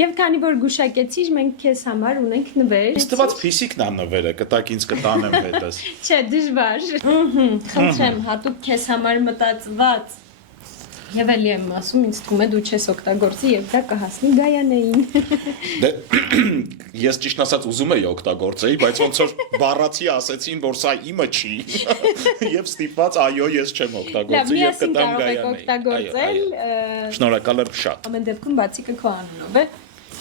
Եւ քանի որ գուշակեցիր, մենք քեզ համար ունենք նվեր։ Իսկ տված փիսիկն է նվերը, կտակ ինձ կտանեմ հետս։ Չէ, դժվար։ Խնդրեմ, հատուկ քեզ համար մտածված։ Եվ էլի եմ ասում, ինձ թվում է դու չես օգտագործի եւ դա կհասնի Գայանեին։ Դե ես ճիշտ ասած ուզում եի օգտագործեի, բայց ոնց որ բառացի ասեցին, որ սա իմը չի։ Եվ ստիպված այո, ես չեմ օգտագործի եւ կտամ Գայանեին։ Շնորհակալ եմ շատ։ Ամեն դեպքում բացիկը քո անունով է։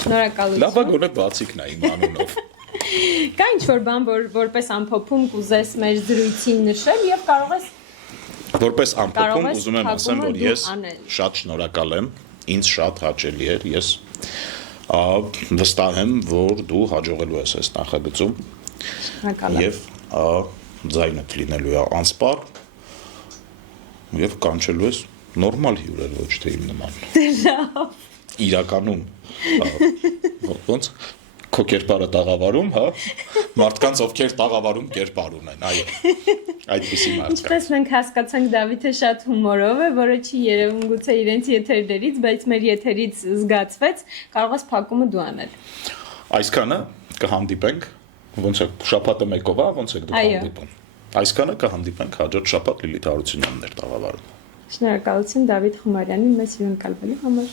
Շնորհակալություն։ Լավ է, գոնե բացիկն է իմ անունով։ Կա ինչ-որ բան, որպես ամփոփում կուզես մեր զրույցին նշել եւ կարող ես Որպես ամփոփում ուզում եմ ասեմ, որ ես շատ շնորհակալ եմ, ինձ շատ հաճելի էր, ես վստահ եմ, որ դու հաջողելու ես այս նախագծում եւ ձայնդ լինելու է անսպառ եւ կանչելու ես նորմալ հյուրեր, ոչ թե իմ նման։ Իրականում ոնց քո կերպարը տաղավարում, հա, մարդկանց ովքեր տաղավարում կերպար ունեն, այո, այդպիսի մարդկանց։ Ինչպես մենք հասկացանք Դավիթը շատ հումորով է, որը չի երևում գուցե իրենց եթերներից, բայց մեր եթերից զգացվեց, կարող ես փակումը դու անել։ Այսքանը կհանդիպենք, ոնց է շաբաթը մեկով, ոնց եք դուք հանդիպում։ Այսքանը կհանդիպենք հաջորդ շաբաթ Լիլիթ Հարությունյաններ տաղավարում։ Շնորհակալություն Դավիթ Խումարյանին մեզ հյուրընկալվելու համար։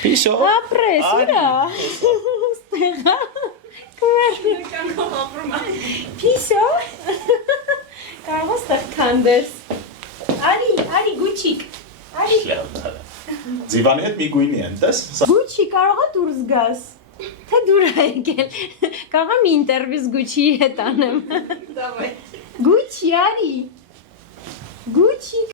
Piso. Ապրես, իրա։ Ստեղա։ Շնորհակալ ապրում եմ։ Piso։ Կարող ես տեղ քանդես։ Արի գուչիկ։ Արի։ Ձիվանի հետ մի գույնի են, տես։ Գուչի կարող է դուրս գաս։ Թե դուր է եկել։ Կարող եմ ինտերվյուս Գուչիի հետ անեմ։ Դավայ։ Գուչի, արի։ Գուչի։